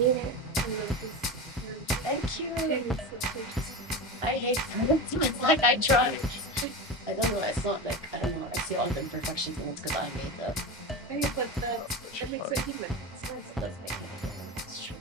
here. Thank you. I hate friends. It's like I try. I don't know. It's not like, I don't know. I see all the imperfections and it's because I made them. Hey, but that makes it human. It's nice. It does make it human. It's true.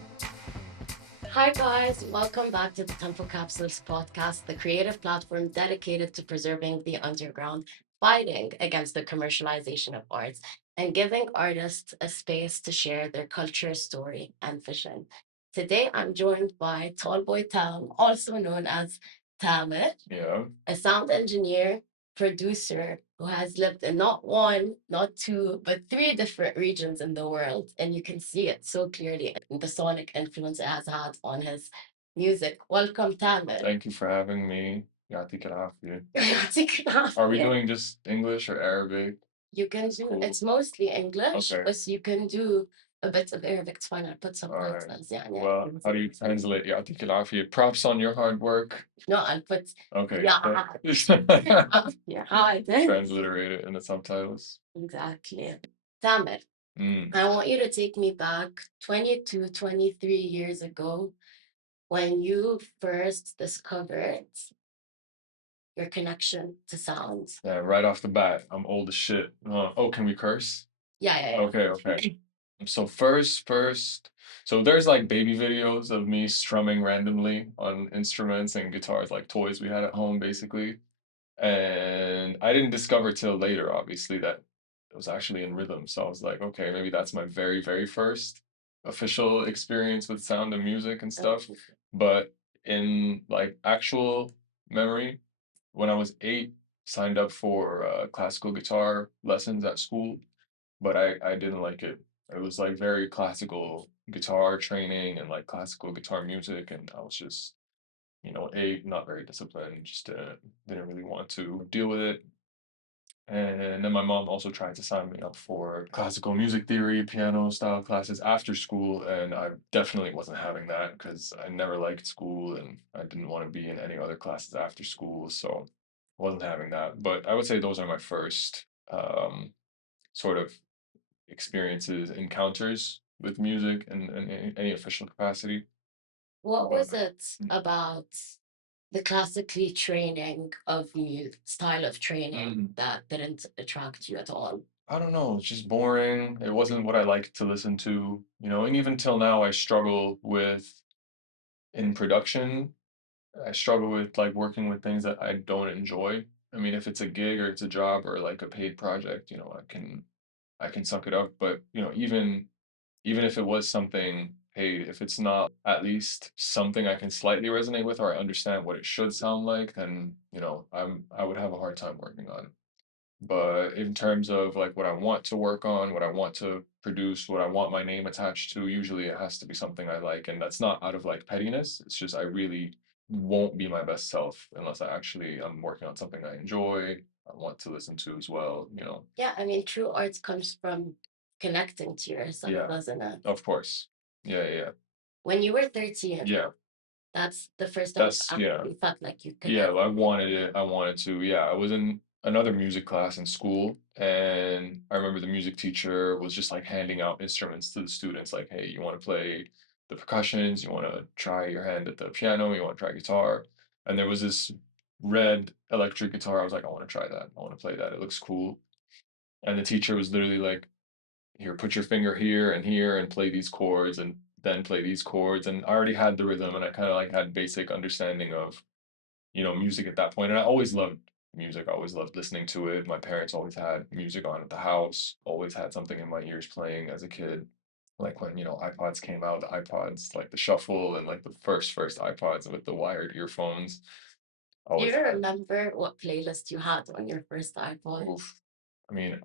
Hi, guys. Welcome back to the Temple Capsules podcast, the creative platform dedicated to preserving the underground, fighting against the commercialization of arts, and giving artists a space to share their culture, story, and vision. Today, I'm joined by Tallboytam, also known as Tammer, Yeah. a sound engineer, producer who has lived in not one, not two, but three different regions in the world. And you can see it so clearly in the sonic influence it has had on his music. Welcome, Tamir. Thank you for having me. يعطيك العافية. يعطيك العافية. Are we doing just English or Arabic? You can That's do, cool. it's mostly English, Okay. but you can do a bit of Arabic. It's fine. I'll put All right. subtitles. Yeah, Well, how do you translate يعطيك العافية? Props on your hard work. No, I'll put Okay. yeah, hi there. Transliterate it in the subtitles. Exactly. Tamir, I want you to take me back 22, 23 years ago when you first discovered your connection to sound. Yeah, right off the bat, I'm old as shit. Oh, can we curse? Yeah. Okay. So so there's like baby videos of me strumming randomly on instruments and guitars, like toys we had at home, basically. And I didn't discover till later, obviously, that it was actually in rhythm. So I was like, okay, maybe that's my very, very first official experience with sound and music and stuff. But in like actual memory, when I was 8, signed up for classical guitar lessons at school, but I didn't like it. It was like very classical guitar training and like classical guitar music, and I was just, not very disciplined, just didn't really want to deal with it. And then my mom also tried to sign me up for classical music theory, piano style classes after school, and I definitely wasn't having that because I never liked school and I didn't want to be in any other classes after school, so I wasn't having that. But I would say those are my first sort of experiences, encounters with music in any official capacity. What was it about the classically training of style of training that didn't attract you at all? I don't know, it's just boring. It wasn't what I liked to listen to, and even till now I struggle with in production, I struggle with like working with things that I don't enjoy. I mean, if it's a gig or it's a job or like a paid project, I can suck it up, but even if it was something paid, if it's not at least something I can slightly resonate with or I understand what it should sound like, then, I would have a hard time working on it. But in terms of like what I want to work on, what I want to produce, what I want my name attached to, usually it has to be something I like. And that's not out of like pettiness. It's just I really won't be my best self unless I'm working on something I enjoy, I want to listen to as well. Yeah, I mean, true art comes from connecting to yourself, Yeah, doesn't it? of course. Yeah. When you were 13, Yeah. that's the first time Yeah. you felt like you could. Yeah, I wanted it. I wanted to. Yeah, I was in another music class in school, and I remember the music teacher was just like handing out instruments to the students, like, "Hey, you want to play the percussions? You want to try your hand at the piano? You want to try guitar?" And there was this red electric guitar. I was like, "I want to try that. I want to play that. It looks cool." And the teacher was literally like, "Here, put your finger here and play these chords and then play these chords." And I already had the rhythm, and I kind of like had basic understanding of music at that point. And I always loved music. I always loved listening to it. My parents always had music on at the house, always had something in my ears playing as a kid. Like when, iPods came out, the iPods, like the shuffle and like the first iPods with the wired earphones. Do Always you had. remember what playlist you had on your first iPod? Oof. I mean,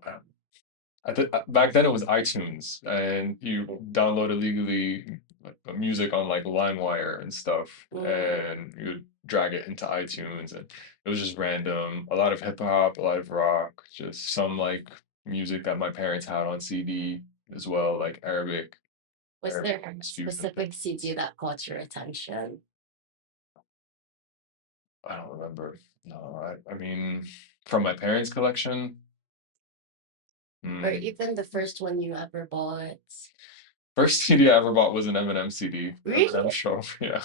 back then it was iTunes, and you download illegally like music on like LimeWire and stuff, and you would drag it into iTunes, and it was just random. A lot of hip hop, a lot of rock, just some like music that my parents had on CD as well, like Arabic. Was Arabic there a fusion specific things. CD that caught your attention? I don't remember. No, I mean, from my parents' collection. Or even the first one you ever bought? First CD I ever bought was an Eminem CD. Really? Eminem Show. Yeah.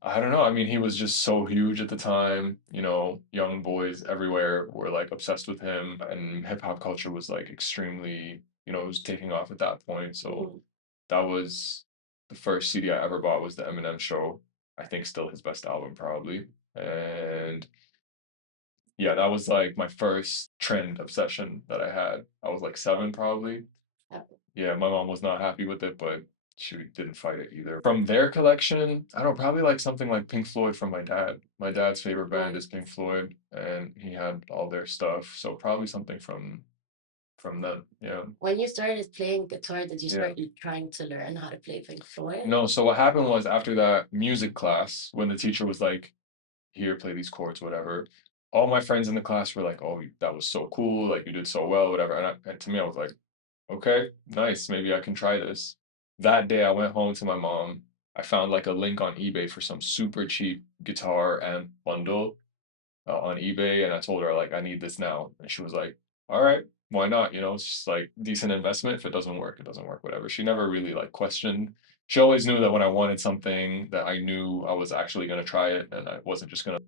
I don't know. I mean, he was just so huge at the time. You know, young boys everywhere were like obsessed with him, and hip hop culture was like extremely, it was taking off at that point. So Mhm. that was the first CD I ever bought was the Eminem Show. I think still his best album probably. And yeah, that was like my first trend obsession that I had. I was like 7 probably. Yeah, my mom was not happy with it, but she didn't fight it either. From their collection, I don't know, probably like something like Pink Floyd from my dad. My dad's favorite band is Pink Floyd, and he had all their stuff. So probably something from them. Yeah. When you started playing guitar, did you Yeah. start trying to learn how to play Pink Floyd? No, so what happened was after that music class, when the teacher was like, here, play these chords, whatever. All my friends in the class were like, "Oh, that was so cool! Like you did so well, whatever." And to me, I was like, "Okay, nice. Maybe I can try this." That day, I went home to my mom. I found like a link on eBay for some super cheap guitar and bundle on eBay, and I told her like I need this now, and she was like, "All right, why not? You know, it's just like decent investment. If it doesn't work, it doesn't work. Whatever." She never really like questioned. She always knew that when I wanted something that I knew I was actually gonna try it, and I wasn't just gonna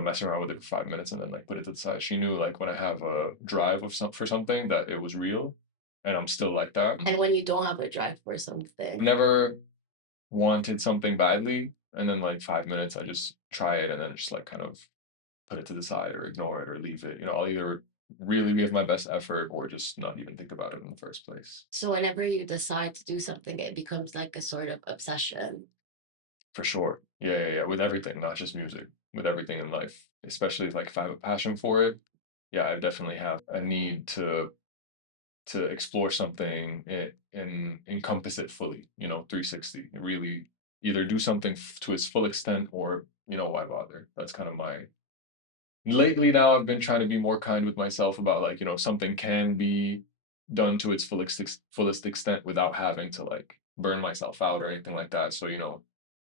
mess around with it for 5 minutes and then like put it to the side. She knew like when I have a drive of some for something that it was real, and I'm still like that. And when you don't have a drive for I've something. never wanted something badly, and then like 5 minutes, I just try it, and then just like kind of put it to the side or ignore it or leave it. I'll either really give my best effort or just not even think about it in the first place. So whenever you decide to do something, it becomes like a sort of obsession. For sure. Yeah, yeah, yeah. With everything, not just music, with everything in life. Especially like if I have a passion for it, yeah, I definitely have a need to explore something and encompass it fully, 360. Really either do something to its full extent or, why bother? That's kind of my lately now I've been trying to be more kind with myself about like, something can be done to its fullest extent without having to like burn myself out or anything like that. So,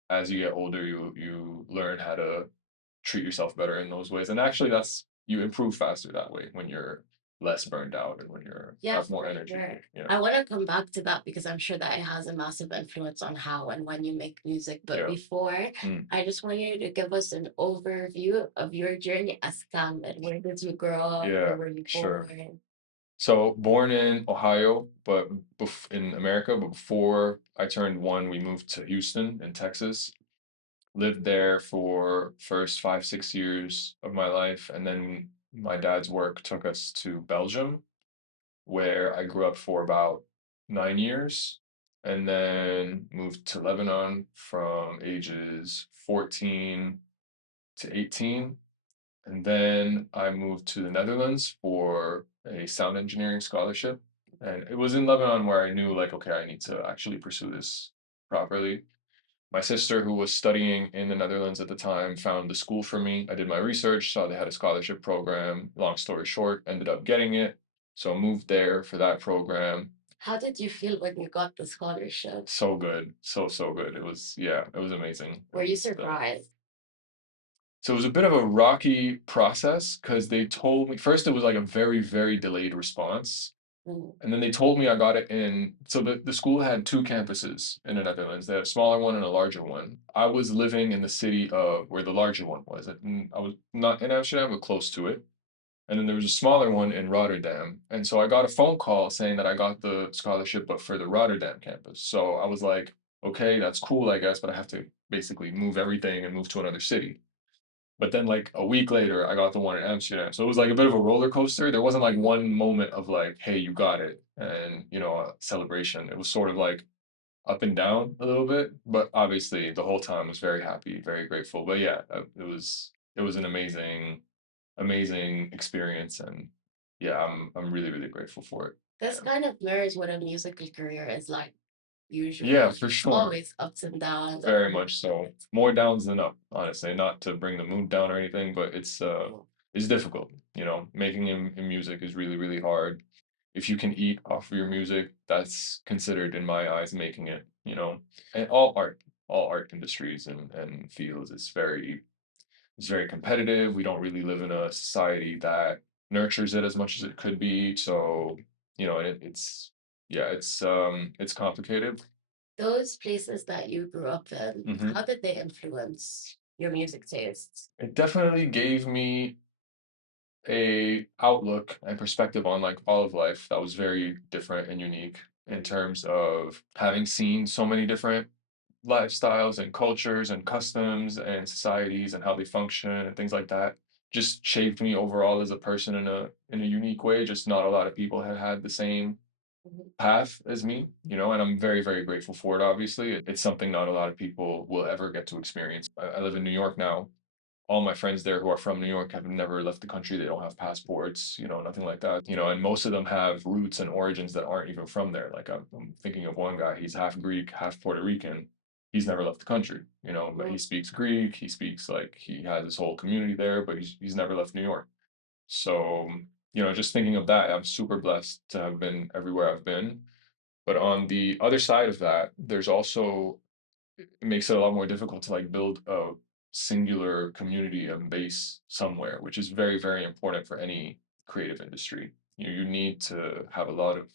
as you get older, you learn how to treat yourself better in those ways. And actually you improve faster that way when you're less burned out and when you're Yeah, have more for energy. sure. Yeah. I want to come back to that because I'm sure that it has a massive influence on how and when you make music. But Yeah. before, Mm. I just want you to give us an overview of your journey as Tammer. Where did you grow up? Yeah, Where were you sure. born? So born in Ohio, but in America, but before I turned 1, we moved to Houston in Texas. Lived there for first 5, 6 years of my life, and then my dad's work took us to Belgium, where I grew up for about 9 years, and then moved to Lebanon from ages 14 to 18. And then I moved to the Netherlands for a sound engineering scholarship. And it was in Lebanon where I knew, like, okay, I need to actually pursue this properly. My sister, who was studying in the Netherlands at the time, found the school for me. I did my research, saw they had a scholarship program. Long story short, ended up getting it. So I moved there for that program. How did you feel when you got the scholarship? So good. So good. It was, yeah, it was amazing. Were you surprised? So it was a bit of a rocky process because they told me first it was like a very, very delayed response. Mm. And then they told me I got it in. So the school had 2 campuses in the Netherlands. They had a smaller one and a larger one. I was living in the city of where the larger one was. And I was not in Amsterdam, but close to it. And then there was a smaller one in Rotterdam. And so I got a phone call saying that I got the scholarship, but for the Rotterdam campus. So I was like, okay, that's cool, I guess, but I have to basically move everything and move to another city. But then like a week later, I got the one in Amsterdam. So it was like a bit of a roller coaster. There wasn't like one moment of like, hey, you got it, and a celebration. It was sort of like up and down a little bit, but obviously the whole time was very happy, very grateful. But yeah, it was an amazing experience, and yeah, I'm really really grateful for it. This Yeah. kind of mirrors what a musical career is like usually. Yeah, for sure. Always ups and downs. Very much so. More downs than up, honestly. Not to bring the mood down or anything, but it's difficult. Making in music is really, really hard. If you can eat off of your music, that's considered in my eyes making it, And all art industries and fields is very competitive. We don't really live in a society that nurtures it as much as it could be. So, it's yeah, it's complicated. Those places that you grew up in, Mhm. how did they influence your music tastes? It definitely gave me a outlook and perspective on like all of life that was very different and unique in terms of having seen so many different lifestyles and cultures and customs and societies and how they function and things like that just shaped me overall as a person in a unique way. Just not a lot of people had had the same Mhm. path as me, and I'm very, very grateful for it. Obviously, it's something not a lot of people will ever get to experience. I live in New York now. All my friends there who are from New York have never left the country. They don't have passports, nothing like that. And most of them have roots and origins that aren't even from there. Like I'm thinking of one guy, he's half Greek, half Puerto Rican. He's never left the country, but he Mm. speaks Greek. He speaks like he has his whole community there, but he's never left New York. So, just thinking of that, I'm super blessed to have been everywhere I've been. But on the other side of that, there's also it makes it a lot more difficult to like build a singular community and base somewhere, which is very, very important for any creative industry. You need to have a lot of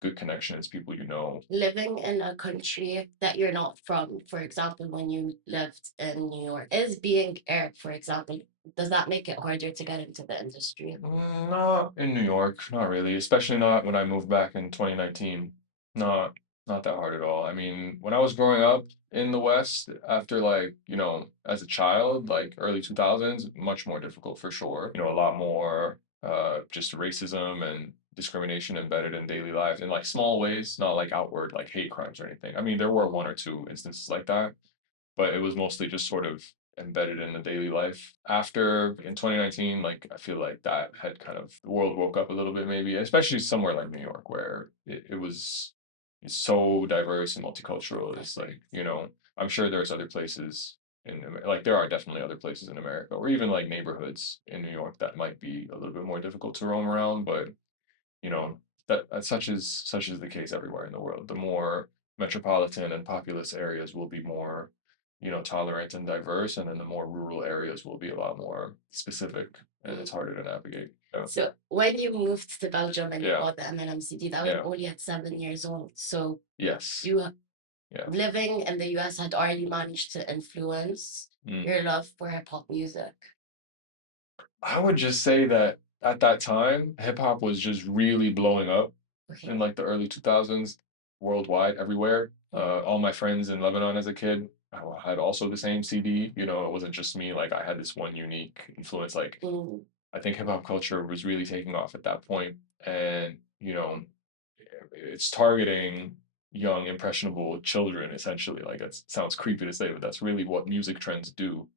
good connections, people you know. Living in a country that you're not from, for example, when you lived in New York, is being Arab, for example, does that make it harder to get into the industry? Not in New York, not really, especially not when I moved back in 2019. Not not that hard at all. I mean, when I was growing up in the West, after like, as a child, like early 2000s, much more difficult for sure. A lot more just racism and discrimination embedded in daily lives in like small ways, not like outward like hate crimes or anything. I mean, there were one or two instances like that, but it was mostly just sort of embedded in the daily life. After in 2019, like I feel like that had kind of the world woke up a little bit, maybe, especially somewhere like New York, where it was it's so diverse and multicultural. It's like, I'm sure there's other places like there are definitely other places in America or even like neighborhoods in New York that might be a little bit more difficult to roam around, but you know that such is the case everywhere in the world. The more metropolitan and populous areas will be more tolerant and diverse, and then the more rural areas will be a lot more specific, and it's harder to navigate. So when you moved to Belgium and you Yeah. bought the M&M CD, that was Yeah. only at 7 years old. So Yes. you Yeah. living in the US had already managed to influence your love for hip hop music. I would just say that at that time, hip hop was just really blowing up Okay. in like the early 2000s, worldwide, everywhere. All my friends in Lebanon as a kid had also the same CD. It wasn't just me. Like I had this one unique influence. Like Mm. I think hip hop culture was really taking off at that point, and it's targeting young impressionable children essentially. Like it sounds creepy to say, but that's really what music trends do.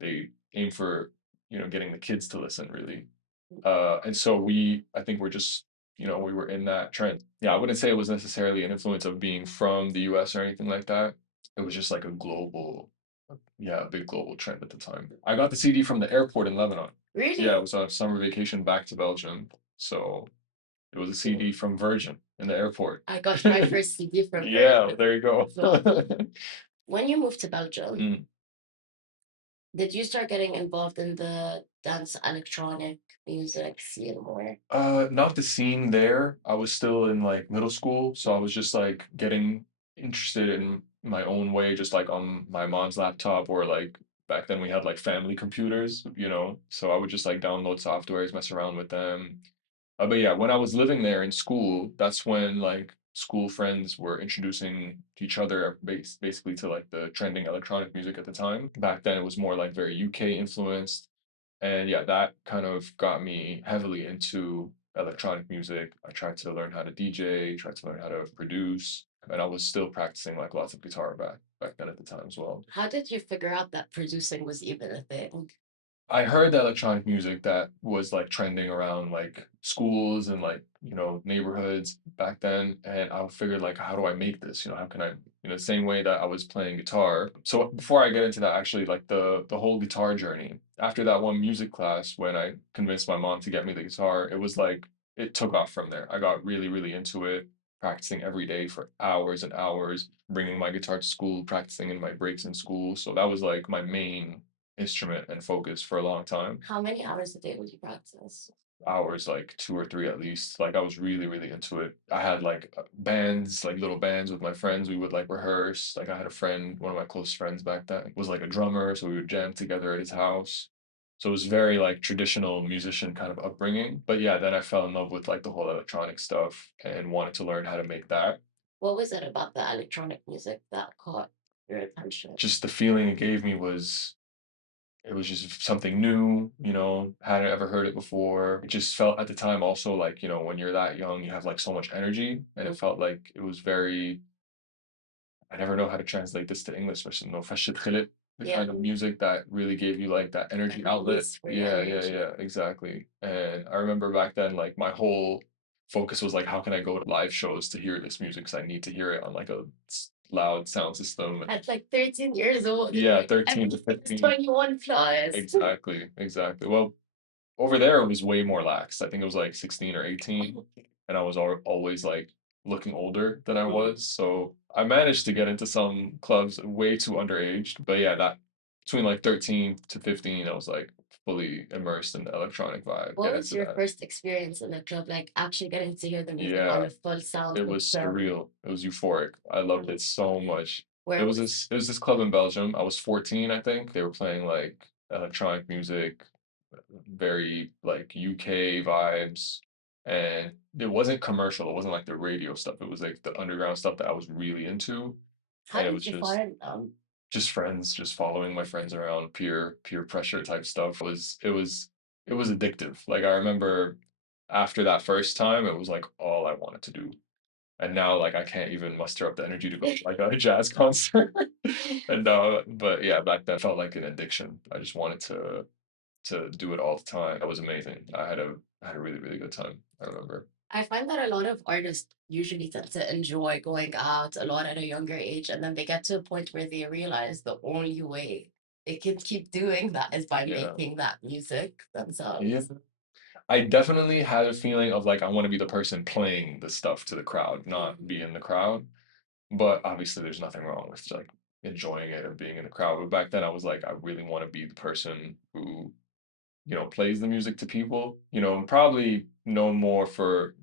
They aim for getting the kids to listen really. And so I think we're just we were in that trend. Yeah, I wouldn't say it was necessarily an influence of being from the US or anything like that. It was just like a global, yeah, a big global trend at the time. I got the CD from the airport in Lebanon. Really? Yeah, it was on a summer vacation back to Belgium. So it was a CD from Virgin in the airport. I got my first CD from Yeah, Virgin. there you go. When you moved to Belgium, Mm. did you start getting involved in the dance electronic music scene more? Not the scene there. I was still in like middle school, so I was just like getting interested in my own way, just like on my mom's laptop or like back then we had like family computers, so I would just like download softwares, mess around with them. But yeah, when I was living there in school, that's when like school friends were introducing each other basically to like the trending electronic music at the time. Back then it was more like very UK influenced. And yeah, that kind of got me heavily into electronic music. I tried to learn how to DJ, tried to learn how to produce, and I was still practicing like lots of guitar back then at the time as well. How did you figure out that producing was even a thing? I heard the electronic music that was like trending around like schools and like, neighborhoods back then. And I figured like, how do I make this? How can I, the same way that I was playing guitar. So before I get into that, actually like the whole guitar journey, after that one music class, when I convinced my mom to get me the guitar, it was like, it took off from there. I got really, really into it, practicing every day for hours and hours, bringing my guitar to school, practicing in my breaks in school. So that was like my main instrument and focus for a long time. How many hours a day would you practice? hours, like 2 or 3 at least. Like, I was really, really into it. I had, like, bands, like, little bands with my friends. We would, like, rehearse. Like, I had a friend, one of my close friends back then was, like, a drummer, so we would jam together at his house. So it was very, like, traditional musician kind of upbringing. But, yeah, then I fell in love with, like, the whole electronic stuff and wanted to learn how to make that. What was it about the electronic music that caught your attention? Just the feeling it gave me was it was just something new, hadn't ever heard it before. It just felt at the time also like, when you're that young, you have like so much energy, and it Mm. felt like it was very, I never know how to translate this to English, but no the Yeah. kind of music that really gave you like that energy outlet. Release for your Yeah, yeah, energy. yeah, exactly. And I remember back then, like my whole focus was like, how can I go to live shows to hear this music? Because I need to hear it on like a loud sound system. At like 13 years old, you're Yeah, like, 13 to everything is 15. 21 plus. Exactly, exactly. Well, over there, it was way more lax. I think it was like 16 or 18, and I was always like looking older than I Mm. was. So I managed to get into some clubs way too underaged. But yeah, that between like 13 to 15, I was like fully immersed in the electronic vibe. What Get was into your that. first experience in the club? Like actually getting to hear the music on Yeah, a full sound it was system. surreal. It was euphoric. I loved Mm. it so much. Where was It was this club in Belgium. I was 14, I think. They were playing like electronic music, very like UK vibes, and it wasn't commercial. It wasn't like the radio stuff. It was like the underground stuff that I was really into, how and it did was you find just friends, just following my friends around, peer pressure type stuff. It was addictive. Like I remember after that first time, it was like all I wanted to do. And now, like, I can't even muster up the energy to go to, like, a jazz concert. And, but yeah, back then felt like an addiction. I just wanted to do it all the time. That was amazing. I had a really, really good time, I remember. I find that a lot of artists usually tend to enjoy going out a lot at a younger age, and then they get to a point where they realize the only way they can keep doing that is by Yeah. making that music Yeah. themselves. I definitely had a feeling of, like, I wanna be the person playing the stuff to the crowd, not Mhm. be in the crowd. But obviously, there's nothing wrong with, like, enjoying it and being in the crowd. But back then, I was like, I really wanna be the person who plays the music to people, probably no more for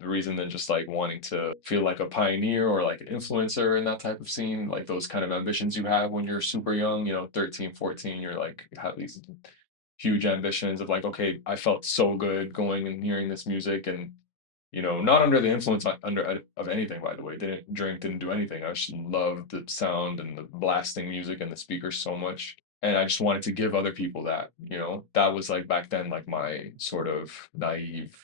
the reason than just like wanting to feel like a pioneer or like an influencer in that type of scene, like those kind of ambitions you have when you're super young, 13, 14, you're like have these huge ambitions of like, okay, I felt so good going and hearing this music and not under the influence of anything, by the way. Didn't drink, didn't do anything. I just loved the sound and the blasting music and the speakers so much. And I just wanted to give other people that. That was like back then, like my sort of naive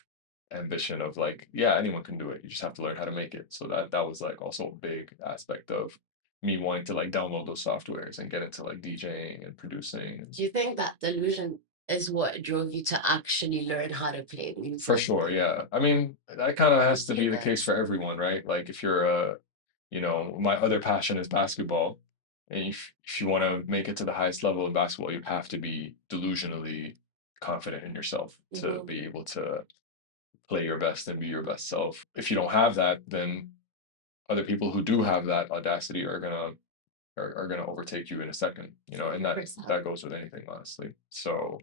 ambition of like, yeah, anyone can do it. You just have to learn how to make it. So that was like also a big aspect of me wanting to like download those softwares and get into like DJing and producing. Do you think that delusion is what drove you to actually learn how to play For music? sure, yeah. I mean, that kind of You has to see be the case this? for everyone, right? Like if you're my other passion is basketball. And if you want to make it to the highest level in basketball, you have to be delusionally confident in yourself to Mhm. be able to play your best and be your best self. If you don't have that, then other people who do have that audacity are gonna overtake you in a second, and that 100%. goes with anything, honestly. So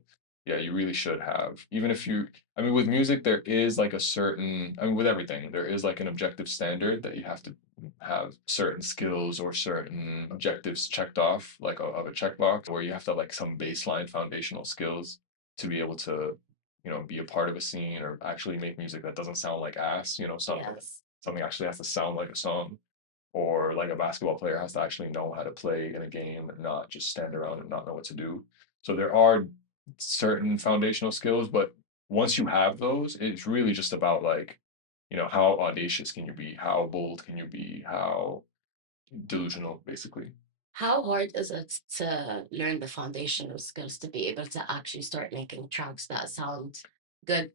yeah, you really should have, even if you, I mean, with music, there is like a certain, I mean, with everything, there is like an objective standard that you have to have certain skills or certain objectives checked off, like of a checkbox, where you have to have like some baseline foundational skills to be able to, be a part of a scene or actually make music that doesn't sound like ass, Yes. something actually has to sound like a song or like a basketball player has to actually know how to play in a game and not just stand around and not know what to do. So there are certain foundational skills, but once you have those, it's really just about like, how audacious can you be? How bold can you be? How delusional, basically. How hard is it to learn the foundational skills to be able to actually start making tracks that sound good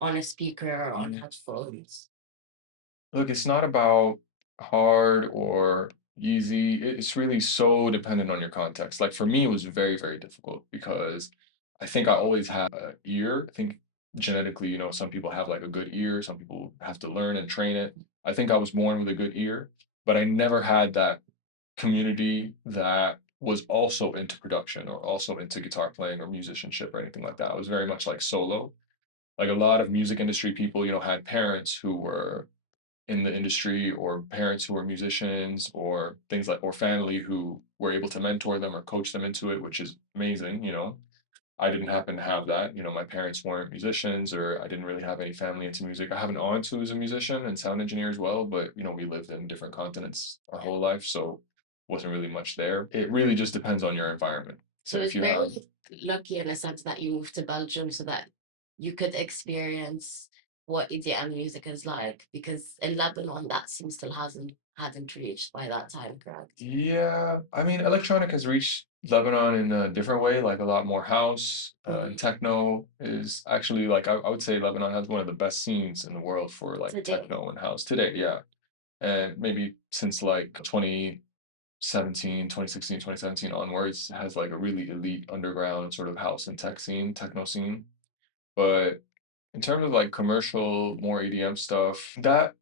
on a speaker or on headphones? Look, it's not about hard or easy. It's really so dependent on your context. Like for me, it was very, very difficult because I think I always had an ear. I think genetically, some people have like a good ear, some people have to learn and train it. I think I was born with a good ear, but I never had that community that was also into production or also into guitar playing or musicianship or anything like that. I was very much like solo. like a lot of music industry people, had parents who were in the industry, or parents who were musicians, or things like, or family who were able to mentor them or coach them into it, which is amazing. I didn't happen to have that. My parents weren't musicians, or I didn't really have any family into music. I have an aunt who's a musician and sound engineer as well, but we lived in different continents our whole life, so wasn't really much there. It really just depends on your environment. So So if it's you very have, lucky in a sense that you moved to Belgium so that you could experience what EDM music is like, because in Lebanon that seems still hadn't reached by that time, correct? yeah, I mean, electronic has reached Lebanon in a different way, like a lot more house, and techno is actually, like, I would say Lebanon has one of the best scenes in the world for like Today. techno and house today, yeah. And maybe since like 2017, 2016, 2017 onwards, has like a really elite underground sort of house and tech scene, techno scene. But in terms of like commercial, more EDM stuff, that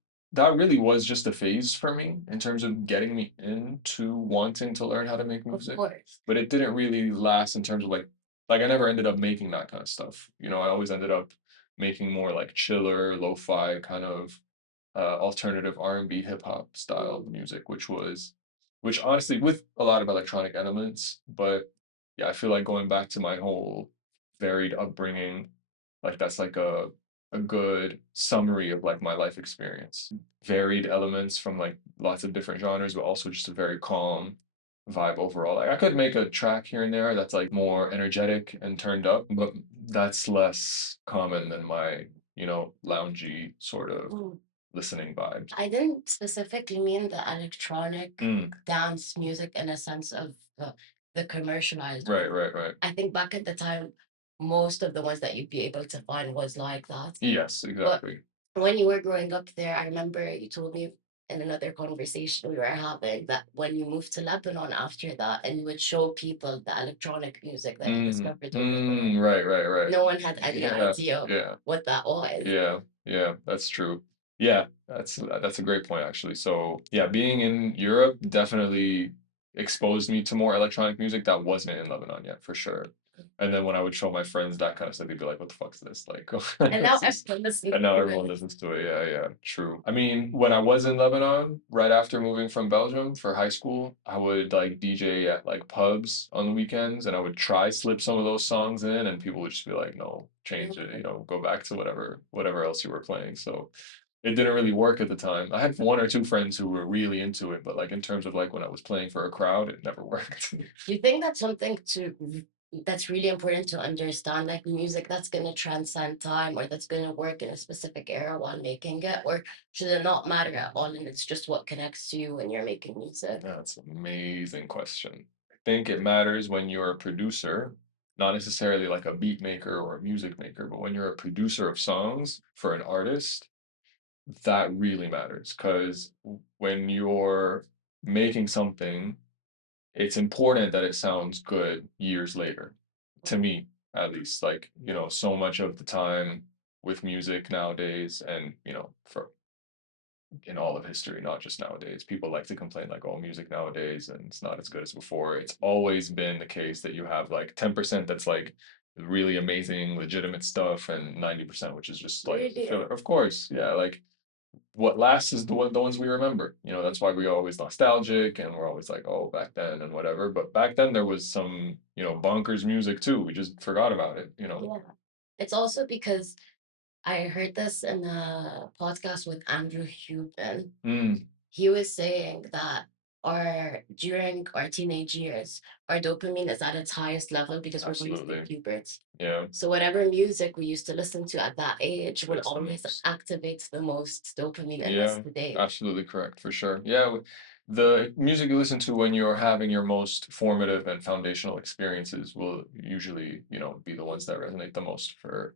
really was just a phase for me in terms of getting me into wanting to learn how to make Of music. course. But it didn't really last in terms of like I never ended up making that kind of stuff. I always ended up making more like chiller, lo-fi kind of alternative R&B hip hop style music, which honestly with a lot of electronic elements, but yeah, I feel like going back to my whole varied upbringing, like that's like a good summary of like my life experience. Varied elements from like lots of different genres, but also just a very calm vibe overall. Like I could make a track here and there that's like more energetic and turned up, but that's less common than my, loungy sort of listening vibe. I didn't specifically mean the electronic Mm, dance music in a sense of the commercialized. right, right, right. I think back at the time, most of the ones that you'd be able to find was like that. Yes, But exactly. when you were growing up there, I remember you told me in another conversation we were having that when you moved to Lebanon after that and you would show people the electronic music that you discovered over there, Right, right, right. no one had any Yeah, idea yeah, what that was. yeah, yeah, that's true. Yeah, that's a great point actually. So, yeah, being in Europe definitely exposed me to more electronic music that wasn't in Lebanon yet, for sure. And then when I would show my friends that kind of stuff, they'd be like, "What the fuck's this?" Like, And now this is, everyone listens and now to everyone it. listens to it. Yeah, yeah, true. I mean, when I was in Lebanon, right after moving from Belgium for high school, I would like DJ at like pubs on the weekends, and I would try slip some of those songs in, and people would just be like, "No, change it. Go back to whatever else you were playing." So it didn't really work at the time. I had one or two friends who were really into it, but like in terms of like when I was playing for a crowd, it never worked. Do you think that's something that's really important to understand, like music that's going to transcend time or that's going to work in a specific era while making it, or should it not matter at all and it's just what connects to you when you're making music? That's an amazing question. I think it matters when you're a producer, not necessarily like a beat maker or a music maker, but when you're a producer of songs for an artist, that really matters because when you're making something, it's important that it sounds good years later, to me at least. Like, so much of the time with music nowadays, and, for in all of history, not just nowadays. People like to complain like, oh, music nowadays and it's not as good as before. It's always been the case that you have like 10% that's like really amazing, legitimate stuff, and 90% which is just like Really? filler. Of course, yeah. Like what lasts is the ones we remember. That's why we're always nostalgic and we're always like, oh, back then and whatever. But back then there was some, bonkers music too. We just forgot about it. Yeah. It's also because I heard this in a podcast with Andrew Huben. Mm, He was saying that during our teenage years, our dopamine is at its highest level because we're going through absolutely. puberty. Yeah. So whatever music we used to listen to at that age will It's the always most. activate the most dopamine in us Yeah, today. absolutely correct for sure. Yeah, the music you listen to when you're having your most formative and foundational experiences will usually, be the ones that resonate the most for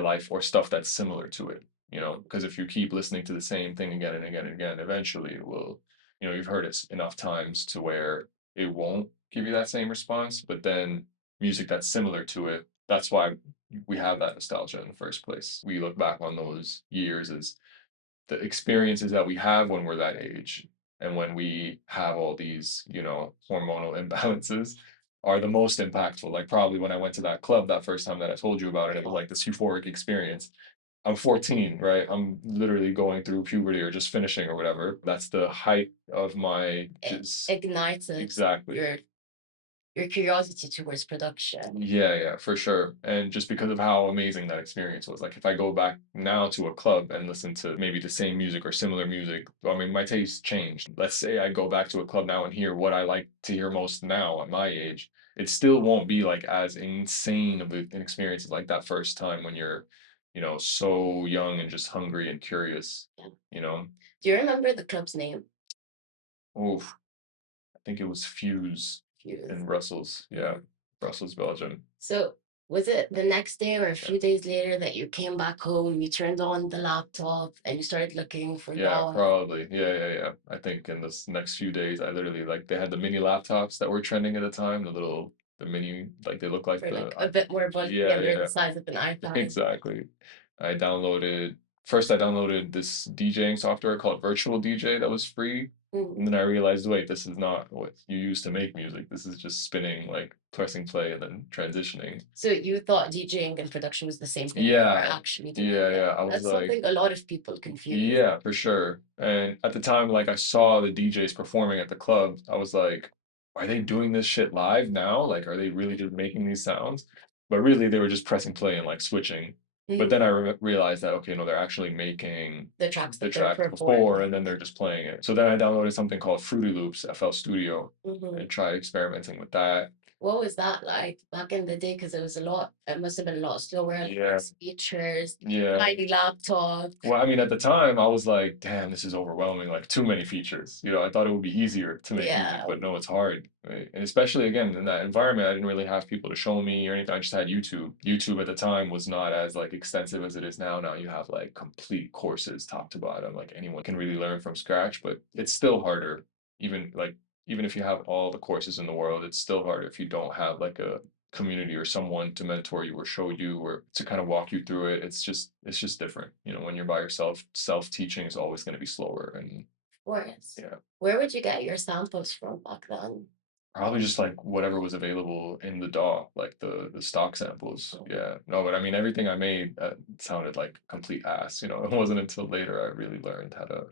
life, or stuff that's similar to it, because if you keep listening to the same thing again and again and again, eventually it will, you've heard it enough times to where it won't give you that same response, but then music that's similar to it, that's why we have that nostalgia in the first place. We look back on those years as the experiences that we have when we're that age, and when we have all these hormonal imbalances, are the most impactful. Like probably when I went to that club that first time that I told you about it, it was Yeah. like this euphoric experience. I'm 14, right? I'm literally going through puberty or just finishing or whatever. That's the height of my It just ignited exactly. your curiosity towards production. Yeah, yeah, for sure. And just because of how amazing that experience was, like if I go back now to a club and listen to maybe the same music or similar music, I mean, my taste changed. Let's say I go back to a club now and hear what I like to hear most now at my age, it still won't be like as insane of an experience as like that first time when you're, so young and just hungry and curious, Yeah. you know? Do you remember the club's name? Oh, I think it was Fuse Fuse. in Brussels. Yeah, Brussels, Belgium. So was it the next day or a Yeah. few days later that you came back home, you turned on the laptop and you started looking for Yeah, DAW? probably. Yeah, yeah, yeah. I think in this next few days, I literally like they had the mini laptops that were trending at the time, the mini, like they look like For the, like a bit more bulky yeah, and they're the yeah, size of an iPad. exactly. I downloaded, first I downloaded this DJing software called Virtual DJ that was free. And Mm. then I realized, wait, this is not what you use to make music. This is just spinning, like pressing play and then transitioning. So you thought DJing and production was the same thing, but you were Yeah, actually doing yeah, it. yeah. I was That's like, something a lot of people confuse. yeah, for sure. And at the time, like I saw the DJs performing at the club, I was like, are they doing this shit live now? Like, are they really just making these sounds? But really, they were just pressing play and like switching. But then I realized that, okay, no, they're actually making The tracks the that they're tracks before and performing. then they're just playing it. So then I downloaded something called Fruity Loops, FL Studio, Mhm. and tried experimenting with that. What was that like back in the day? Because it was a lot, it must have been a lot slower, Yeah, less features, yeah. tiny laptop. Well, I mean, at the time, I was like, damn, this is overwhelming, like too many features. I thought it would be easier to make music, Yeah. but no, it's hard. Right? And especially again, in that environment, I didn't really have people to show me or anything. I just had YouTube. YouTube at the time was not as like extensive as it is now. Now you have like complete courses top to bottom. Like anyone can really learn from scratch, but it's still harder. Even like even if you have all the courses in the world, it's still harder if you don't have like a community or someone to mentor you or show you or to kind of walk you through it. It's just different. When you're by yourself, self-teaching is always going to be slower. And Of course. yeah, Where would you get your samples from back then? probably just like whatever was available in the DAW, like the stock samples. Yeah, no, but I mean everything I made sounded like complete ass. It wasn't until later I really learned how to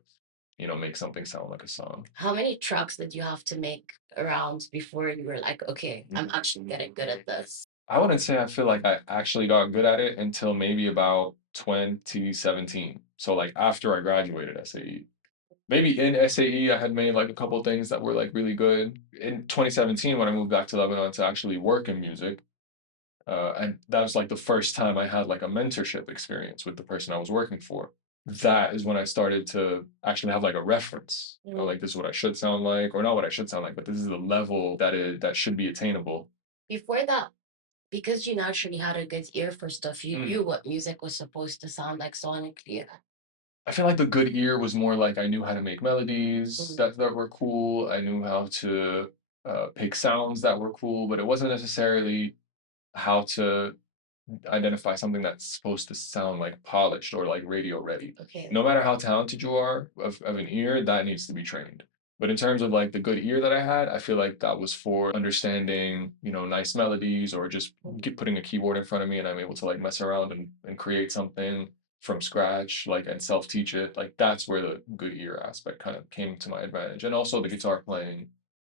make something sound like a song. How many tracks did you have to make around before you were like, okay, I'm actually getting good at this? I wouldn't say I feel like I actually got good at it until maybe about 2017. So like after I graduated SAE. Maybe in SAE I had made like a couple things that were like really good. In 2017 when I moved back to Lebanon to actually work in music, and that was like the first time I had like a mentorship experience with the person I was working for. That is when I started to actually have like a reference. Like this is what I should sound like, or not what I should sound like, but this is the level that should be attainable. Before that, because you naturally had a good ear for stuff, you knew what music was supposed to sound like sonically. I feel like the good ear was more like I knew how to make melodies that were cool. I knew how to pick sounds that were cool, but it wasn't necessarily how to identify something that's supposed to sound like polished or like radio ready. Okay. No matter how talented you are of an ear, that needs to be trained. But in terms of like the good ear that I had, I feel like that was for understanding, nice melodies or just putting a keyboard in front of me and I'm able to like mess around and create something from scratch, like and self-teach it. Like that's where the good ear aspect kind of came to my advantage. And also the guitar playing.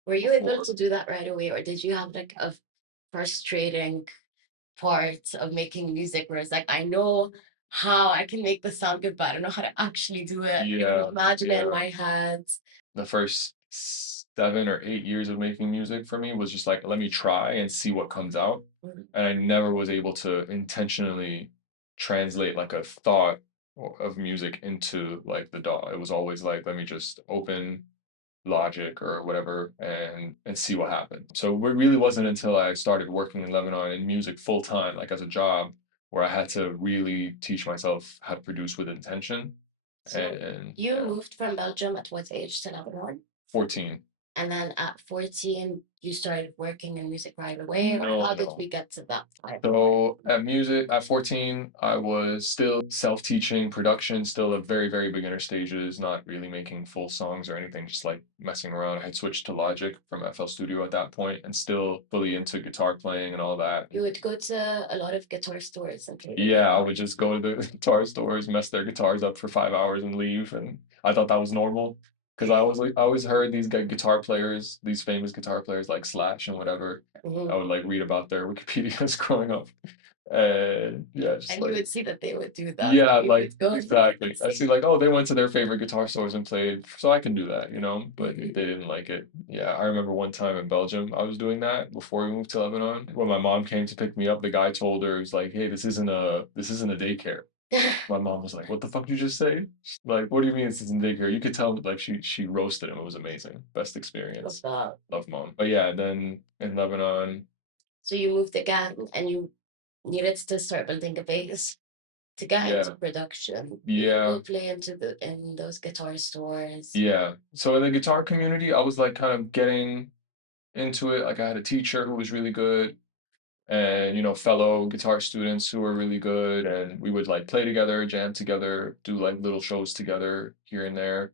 Were you able to do that right away, or did you have like a frustrating part of making music where it's like, I know how I can make the sound good, but I don't know how to actually do it. I can Yeah, imagine it in yeah. my head. The first 7 or 8 years of making music for me was just like, let me try and see what comes out. And I never was able to intentionally translate like a thought of music into like the DAW. It was always like, let me just open Logic or whatever and see what happened. So it really wasn't until I started working in Lebanon in music full time, like as a job, where I had to really teach myself how to produce with intention. So And you yeah, moved from Belgium at what age to Lebanon? 14. And then at 14, you started working in music right away, or No, how did no. we get to that time? So at 14, I was still self-teaching production, still at very, very beginner stages, not really making full songs or anything, just like messing around. I had switched to Logic from FL Studio at that point and still fully into guitar playing and all that. You would go to a lot of guitar stores and play. Yeah, I would just go to the guitar stores, mess their guitars up for 5 hours and leave. And I thought that was normal because I always heard these guitar players, these famous guitar players like Slash and whatever. I would like read about their Wikipedias growing up. And yeah, just And like you would see that they would do that. yeah, You like would go exactly. I see like, oh, they went to their favorite guitar stores and played, so I can do that, you know, but they didn't like it. Yeah, I remember one time in Belgium, I was doing that before we moved to Lebanon. When my mom came to pick me up, the guy told her, he was like, hey, this isn't a daycare. My mom was like, what the fuck did you just say? Like, what do you mean this isn't daycare? You could tell like she roasted him. It was amazing. Best experience. Love that. Love mom. But yeah, then in Lebanon, So you moved again and you needed to start building a base to get yeah, into production. You yeah. go play in those guitar stores. Yeah. So in the guitar community, I was like kind of getting into it. Like I had a teacher who was really good and, you know, fellow guitar students who were really good. And we would like play together, jam together, do like little shows together here and there.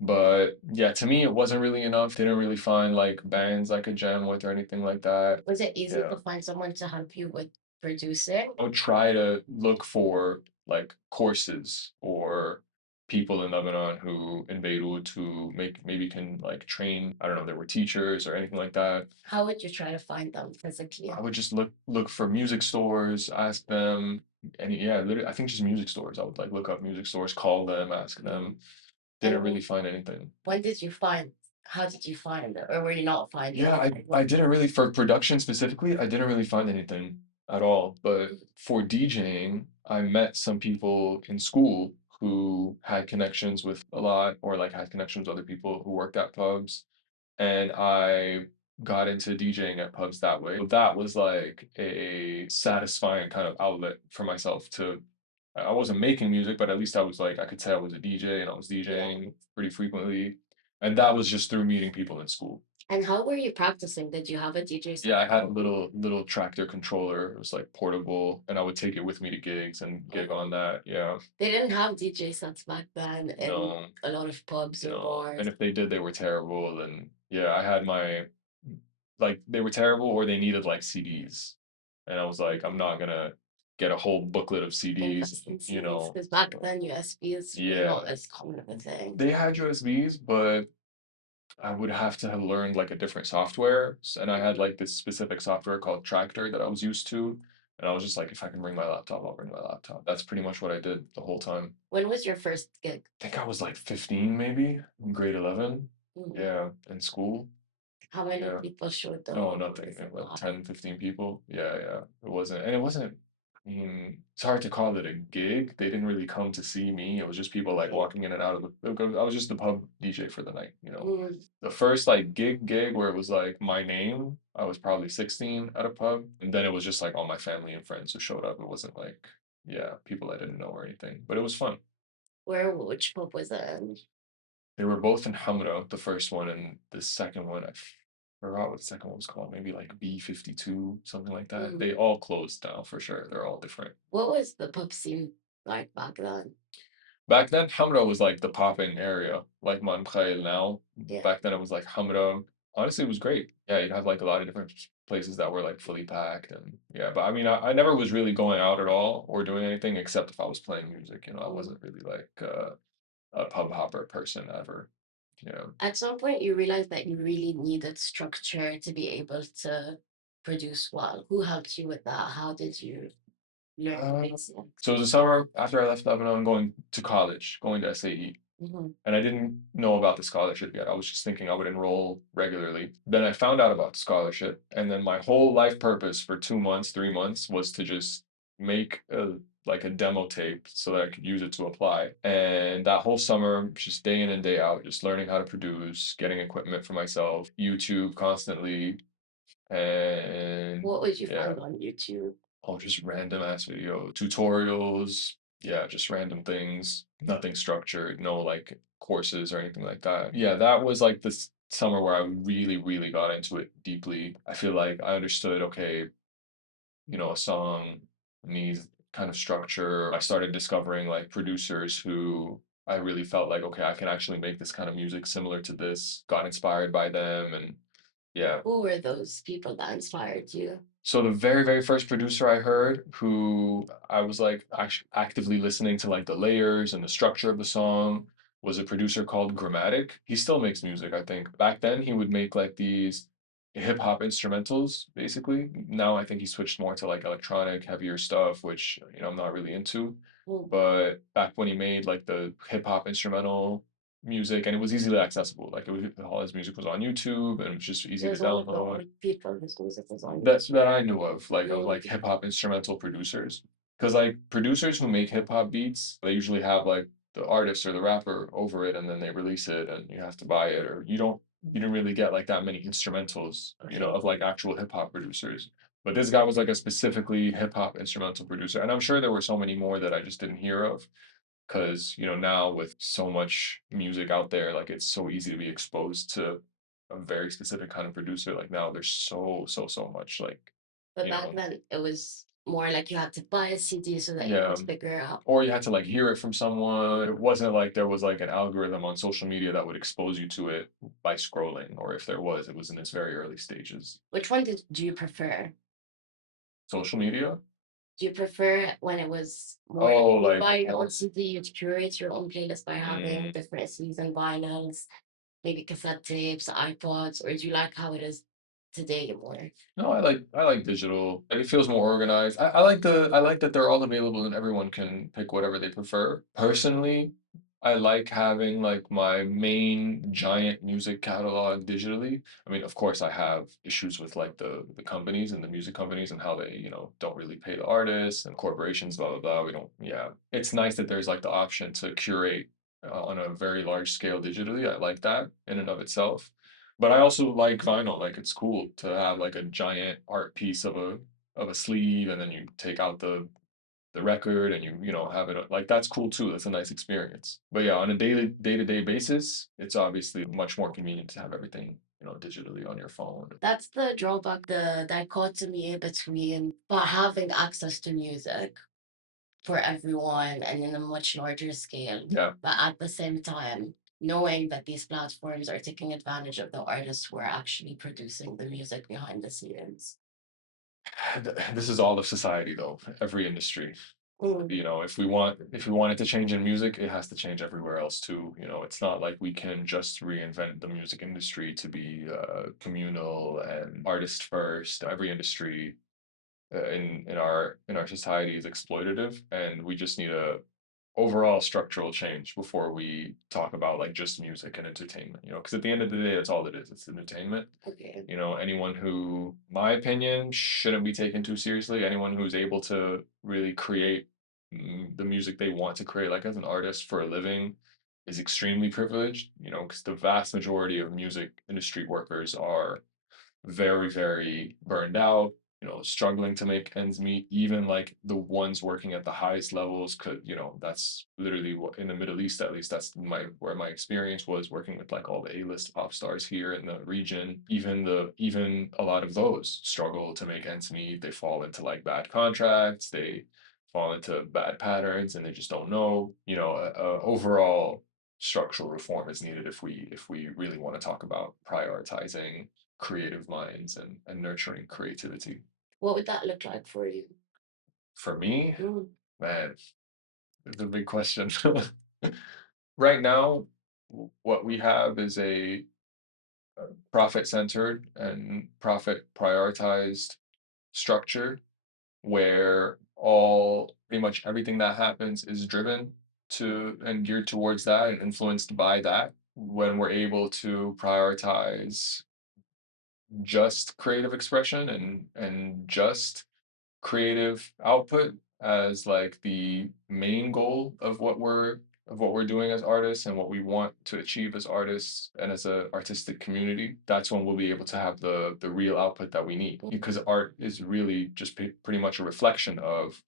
But yeah, to me, it wasn't really enough. Didn't really find like bands I could jam with or anything like that. Was it easy Yeah. to find someone to help you with producing? I would try to look for like courses or people in Lebanon who in Beirut who maybe can like train. I don't know, there were teachers or anything like that. How would you try to find them physically? I would just look for music stores, ask them, and yeah, literally, I think just music stores. I would like look up music stores, call them, ask them. Didn't really find anything. When did you find? How did you find it, or were you not finding? Yeah, I didn't really for production specifically, I didn't really find anything at all. But for DJing, I met some people in school who had connections with a lot or like had connections with other people who worked at pubs. And I got into DJing at pubs that way. So that was like a satisfying kind of outlet for myself to I wasn't making music, but at least I was like I could say I was a DJ and I was DJing pretty frequently. And that was just through meeting people in school. And how were you practicing? Did you have a DJ set? Yeah, I had a little tractor controller. It was like portable, and I would take it with me to gigs and gig on that. Yeah. They didn't have DJ sets back then in No, a lot of pubs or no. bars. And if they did, they were terrible. And yeah, I had my like they were terrible or they needed like CDs. And I was like, I'm not gonna get a whole booklet of CDs, you know. Because back then USBs were Yeah. not as common of a thing. They had USBs, but I would have to have learned like a different software. And I had like this specific software called Tractor that I was used to. And I was just like, if I can bring my laptop, I'll bring my laptop. That's pretty much what I did the whole time. When was your first gig? I think I was like 15 maybe, in grade 11. Yeah, in school. How many Yeah. people showed up? No, nothing. Like 10, 15 people. Yeah, yeah. It wasn't, I mean, it's hard to call it a gig. They didn't really come to see me. It was just people like walking in and out of I was just the pub DJ for the night, you know. The first like gig where it was like my name, I was probably 16 at a pub. And then it was just like all my family and friends who showed up. It wasn't like, yeah, people I didn't know or anything. But it was fun. Which pub was it in? They were both in Hamra, the first one, and the second one, I forgot what the second one was called. Maybe like B52, something like that. They all closed now for sure. They're all different. What was the pub scene like back then? Back then, Hamra was like the popping area, like Man Mkhail now. Yeah. Back then, it was like Hamra. Honestly, it was great. Yeah, you'd have like a lot of different places that were like fully packed. And yeah, but I mean, I never was really going out at all or doing anything except if I was playing music. You know, I wasn't really like a pub hopper person ever. Yeah. At some point, you realized that you really needed structure to be able to produce well. Who helped you with that? How did you learn the basics? So it was the summer after I left Lebanon, going to college, going to SAE. And I didn't know about the scholarship yet. I was just thinking I would enroll regularly. Then I found out about the scholarship, and then my whole life purpose for 2 months, 3 months was to just make like a demo tape so that I could use it to apply. And that whole summer, just day in and day out, just learning how to produce, getting equipment for myself, YouTube constantly. And what would you find on YouTube? Oh, just random ass video tutorials. Yeah, just random things. Nothing structured. No like courses or anything like that. Yeah, that was like this summer where I really got into it deeply. I feel like I understood, okay, a song needs kind of structure. I started discovering like producers who I really felt like, okay, I can actually make this kind of music similar to this, got inspired by them. And yeah. Who were those people that inspired you? So the very first producer I heard, who I was like actively listening to like the layers and the structure of the song, was a producer called Grammatic. He still makes music, I think. Back then, he would make like these hip hop instrumentals, basically. Now I think he switched more to like electronic, heavier stuff, which I'm not really into. Mm. But back when he made like the hip hop instrumental music, and it was easily accessible. Like all his music was on YouTube, and it was just He easy to was one of the download. only people whose music was on That YouTube. I knew of Mm. like hip hop instrumental producers. Because like producers who make hip hop beats, they usually have like the artist or the rapper over it, and then they release it, and you have to buy it, or you don't really get like that many instrumentals, Okay. of like actual hip hop producers. But this guy was like a specifically hip hop instrumental producer, and I'm sure there were so many more that I just didn't hear of. Because now with so much music out there, like it's so easy to be exposed to a very specific kind of producer. Like now there's so much like, But you back know, then, it was more like you had to buy a CD so that you yeah. could figure out. Or you had to like hear it from someone. It wasn't like there was like an algorithm on social media that would expose you to it by scrolling, or if there was, it was in its very early stages. Which one do you prefer? Social media? Do you prefer when it was more Oh, like you like buy your own CD, you curate your own playlist by having mm, different CDs and vinyls, maybe cassette tapes, iPods, or do you like how it is today more? no, I like digital. Like, it feels more organized. I like that they're all available and everyone can pick whatever they prefer. Personally, I like having like my main giant music catalog digitally. I mean, of course, I have issues with like the companies and the music companies and how they, don't really pay the artists and corporations, blah blah blah. We don't, yeah. It's nice that there's like the option to curate on a very large scale digitally. I like that in and of itself. But I also like vinyl. Like it's cool to have like a giant art piece of a sleeve, and then you take out the record, and you have it like that's cool too. That's a nice experience. But yeah, on a daily day-to-day basis, it's obviously much more convenient to have everything, digitally on your phone. That's the drawback, the dichotomy between but having access to music for everyone and in a much larger scale, Yeah. but at the same time, knowing that these platforms are taking advantage of the artists who are actually producing the music behind the scenes. This is all of society though, every industry. Mm. If we want it to change in music, it has to change everywhere else too. It's not like we can just reinvent the music industry to be communal and artist first. Every industry in our society is exploitative, and we just need a overall structural change before we talk about like just music and entertainment. Because at the end of the day, that's all it is. It's entertainment. Okay. Anyone who, my opinion, shouldn't be taken too seriously. Anyone who's able to really create the music they want to create, like as an artist for a living, is extremely privileged. Because the vast majority of music industry workers are very burned out, struggling to make ends meet. Even like the ones working at the highest levels could, that's literally what in the Middle East, at least that's where my experience was working with like all the A-list pop stars here in the region. Even a lot of those struggle to make ends meet. They fall into like bad contracts, they fall into bad patterns, and they just don't know. Overall structural reform is needed if we really want to talk about prioritizing creative minds and nurturing creativity. What would that look like for you? For me, Mm. man, it's a big question. Right now, what we have is a profit centered and profit prioritized structure where all pretty much everything that happens is driven to and geared towards that and influenced by that. When we're able to prioritize just creative expression and just creative output as like the main goal of what we're doing as artists and what we want to achieve as artists and as a artistic community, that's when we'll be able to have the real output that we need, because art is really just pretty much a reflection of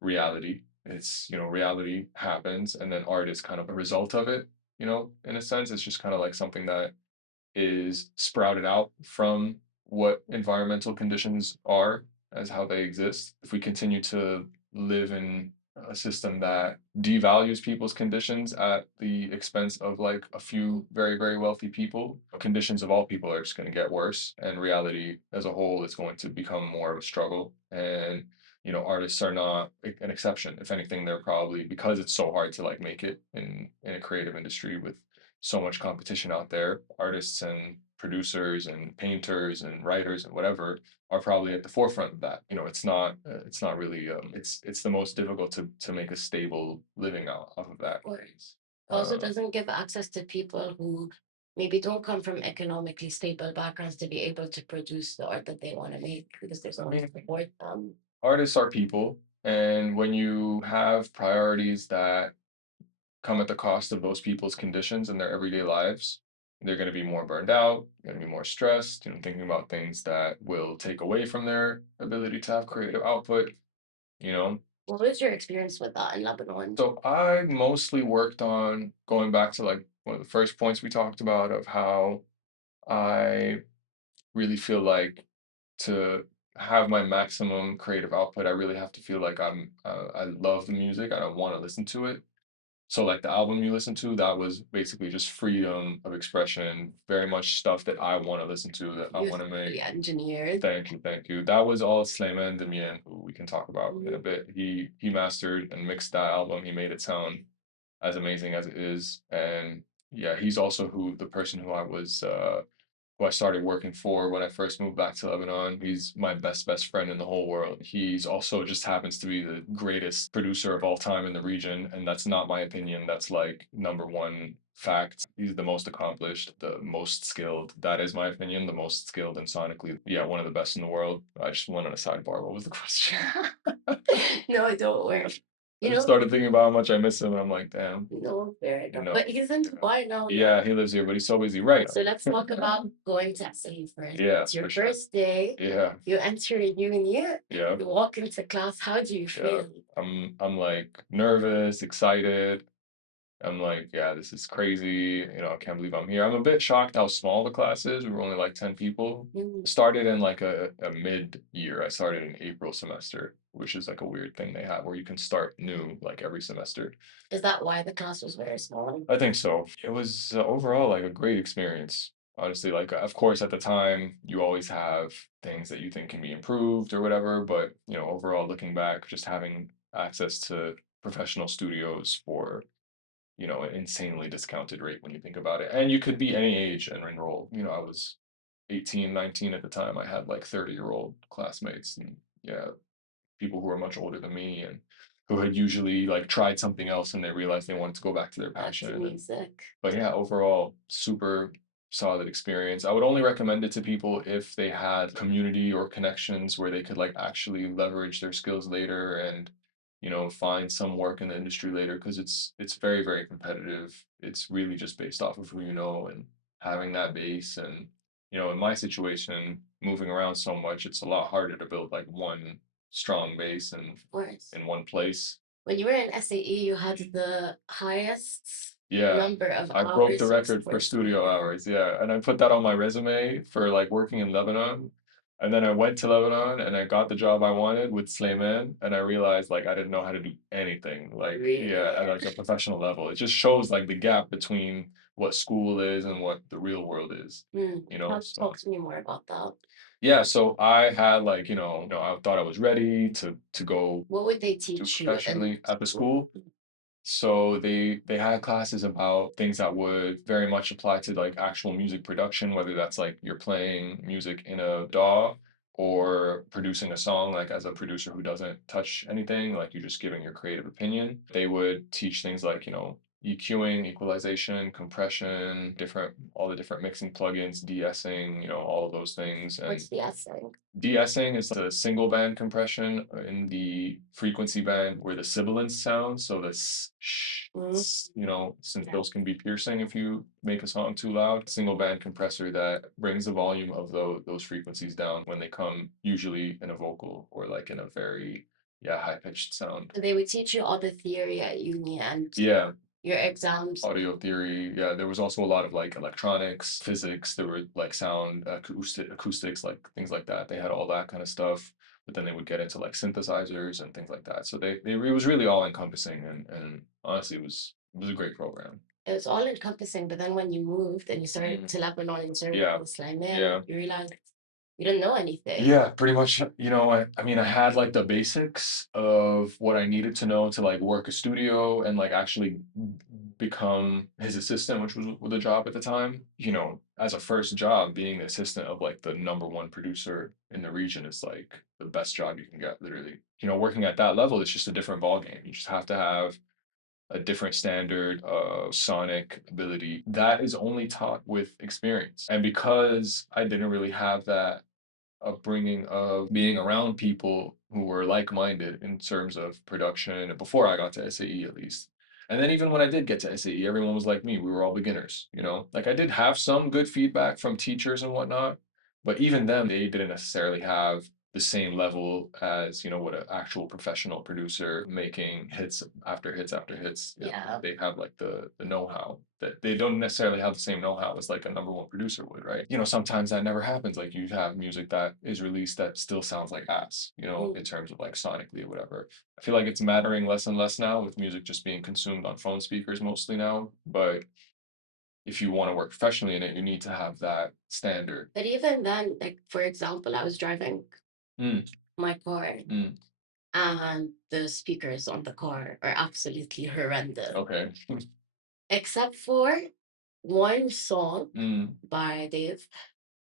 reality. It's, reality happens, and then art is kind of a result of it. In a sense, it's just kind of like something that is sprouted out from what environmental conditions are as how they exist. If we continue to live in a system that devalues people's conditions at the expense of like a few very, very wealthy people, conditions of all people are just going to get worse. And reality as a whole is going to become more of a struggle. And artists are not an exception. If anything, they're probably, because it's so hard to like make it in a creative industry with so much competition out there, artists and producers and painters and writers and whatever are probably at the forefront of that. It's not really it's the most difficult to make a stable living out off of that. Of course. Also doesn't give access to people who maybe don't come from economically stable backgrounds to be able to produce the art that they want to make because there's no one to support them. Artists are people, and when you have priorities that come at the cost of those people's conditions in their everyday lives, they're going to be more burned out, going to be more stressed, thinking about things that will take away from their ability to have creative output, you know. What was your experience with that in Lebanon? So I mostly worked on going back to like one of the first points we talked about of how I really feel like to have my maximum creative output, I really have to feel like I love the music. I don't want to listen to it. So like the album you listen to, that was basically just freedom of expression, very much stuff that I want to listen to, that I want to make. The engineers. Thank you, thank you. That was all Sleiman Damien, who we can talk about in a bit. He mastered and mixed that album. He made it sound as amazing as it is. And yeah, he's also the person who I started working for when I first moved back to Lebanon. He's my best friend in the whole world. He's also just happens to be the greatest producer of all time in the region, and that's not my opinion. That's like number one fact. He's the most accomplished, the most skilled. That is my opinion, the most skilled and sonically, yeah, one of the best in the world. I just went on a sidebar. What was the question? No, don't worry. I just started thinking about how much I miss him, and I'm like, damn. No, fair enough. But he's in Dubai now. Yeah, he lives here, but he's so busy, right? So let's talk about going to SAE first. Yeah, It's your for sure. first day. Yeah, You enter a uni. yeah. You walk into class. How do you feel? I'm like nervous, excited. I'm like, yeah, this is crazy. I can't believe I'm here. I'm a bit shocked how small the class is. We were only like 10 people. Started in like a mid-year. I started in April semester, which is like a weird thing they have where you can start new like every semester. Is that why the class was very small? I think so. It was overall like a great experience. Honestly, like of course at the time you always have things that you think can be improved or whatever, but overall looking back, just having access to professional studios for an insanely discounted rate when you think about it. And you could be any age and enroll. I was 18, 19 at the time. I had like 30-year-old classmates and yeah, people who were much older than me and who had usually like tried something else and they realized they wanted to go back to their passion. Music. But yeah, overall, super solid experience. I would only recommend it to people if they had community or connections where they could like actually leverage their skills later and find some work in the industry later because it's very, very competitive. It's really just based off of who you know and having that base. And in my situation, moving around so much, it's a lot harder to build like one strong base and in one place. When you were in SAE, you had the highest Yeah, number of I broke the record for studio hours. Yeah, and I put that on my resume for like working in Lebanon. And then I went to Lebanon and I got the job I wanted with Sleiman, and I realized like I didn't know how to do anything. Like yeah, at like a professional level. It just shows like the gap between what school is and what the real world is. Talk to me more about that. Yeah, so I had like, I thought I was ready to go. What would they teach you professionally at the school? So they had classes about things that would very much apply to like actual music production, whether that's like you're playing music in a DAW or producing a song like as a producer who doesn't touch anything, like you're just giving your creative opinion. They would teach things like, EQing, equalization, compression, all the different mixing plugins, de-essing, all of those things. And what's de-essing? de-essing is the single band compression in the frequency band where the sibilants sound. So this, since those can be piercing if you make a song too loud, single band compressor that brings the volume of those frequencies down when they come usually in a vocal or like in a very high pitched sound. So they would teach you all the theory at uni and yeah. Your exams. Audio theory. Yeah, there was also a lot of like electronics, physics. There were like sound acoustics, like things like that. They had all that kind of stuff. But then they would get into like synthesizers and things like that. So it was really all encompassing, and honestly, it was a great program. It was all encompassing, but then when you moved and you started to Lebanon and started Yeah, with Sleiman, yeah. you realized you didn't know anything. Yeah, pretty much, I mean, I had like the basics of what I needed to know to like work a studio and like actually become his assistant, which was the job at the time. As a first job, being the assistant of like the number one producer in the region is like the best job you can get, literally. Working at that level, it's just a different ball game. You just have to have a different standard of sonic ability that is only taught with experience. And because I didn't really have that upbringing of being around people who were like-minded in terms of production before I got to SAE at least. And then even when I did get to SAE, everyone was like me. We were all beginners. Like I did have some good feedback from teachers and whatnot, but even them, they didn't necessarily have the same level as, what an actual professional producer making hits after hits after hits. Yeah. They have like the know-how that they don't necessarily have the same know-how as like a number one producer would, right? Sometimes that never happens. Like you have music that is released that still sounds like ass, in terms of like sonically or whatever. I feel like it's mattering less and less now with music just being consumed on phone speakers mostly now. But if you want to work professionally in it, you need to have that standard. But even then, like for example, I was driving Mm, my car mm, and the speakers on the car are absolutely horrendous. okay. Except for one song Mm, by Dave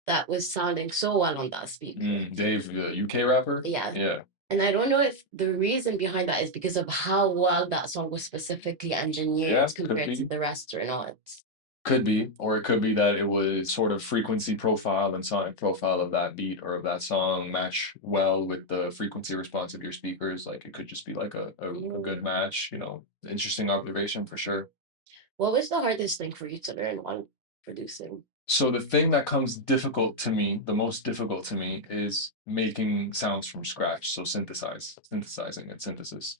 that was sounding so well on that speaker. Dave, the UK rapper? Yeah. Yeah. And I don't know if the reason behind that is because of how well that song was specifically engineered Yeah, could compared to be. the rest or not. Could be, or it could be that it was sort of frequency profile and sonic profile of that beat or of that song match well with the frequency response of your speakers. Like it could just be like a good match, Interesting observation for sure. What was the hardest thing for you to learn while producing? So the thing that comes difficult to me, the most difficult to me, is making sounds from scratch. So synthesizing and synthesis.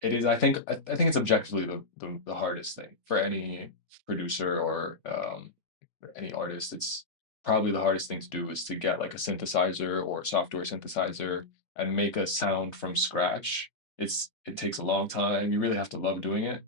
It is, I think it's objectively the hardest thing for any producer or any artist. It's probably the hardest thing to do is to get like a synthesizer or a software synthesizer and make a sound from scratch. It takes a long time. You really have to love doing it.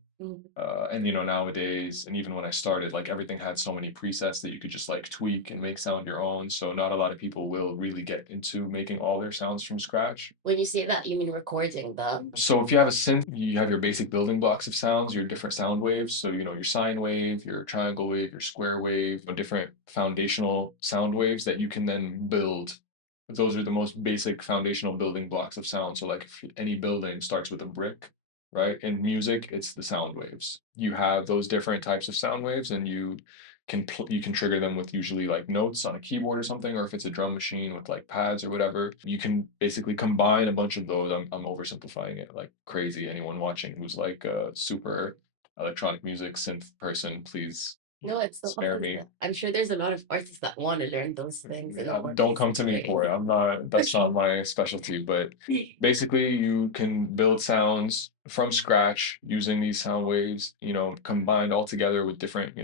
And nowadays, and even when I started, like everything had so many presets that you could just like tweak and make sound your own. So not a lot of people will really get into making all their sounds from scratch. When you say that, you mean recording them? So if you have a synth, you have your basic building blocks of sounds, your different sound waves. So your sine wave, your triangle wave, your square wave, different foundational sound waves that you can then build. Those are the most basic foundational building blocks of sound. So like if any building starts with a brick, right? In music, it's the sound waves. You have those different types of sound waves, and you can trigger them with usually like notes on a keyboard or something, or if it's a drum machine with like pads or whatever, you can basically combine a bunch of those. I'm oversimplifying it like crazy. Anyone watching who's like a super electronic music synth person, please No, it's not. spare me. I'm sure there's a lot of artists that want to learn those things. Don't come to me for it. That's not my specialty. But basically, you can build sounds from scratch using these sound waves, combined all together with different,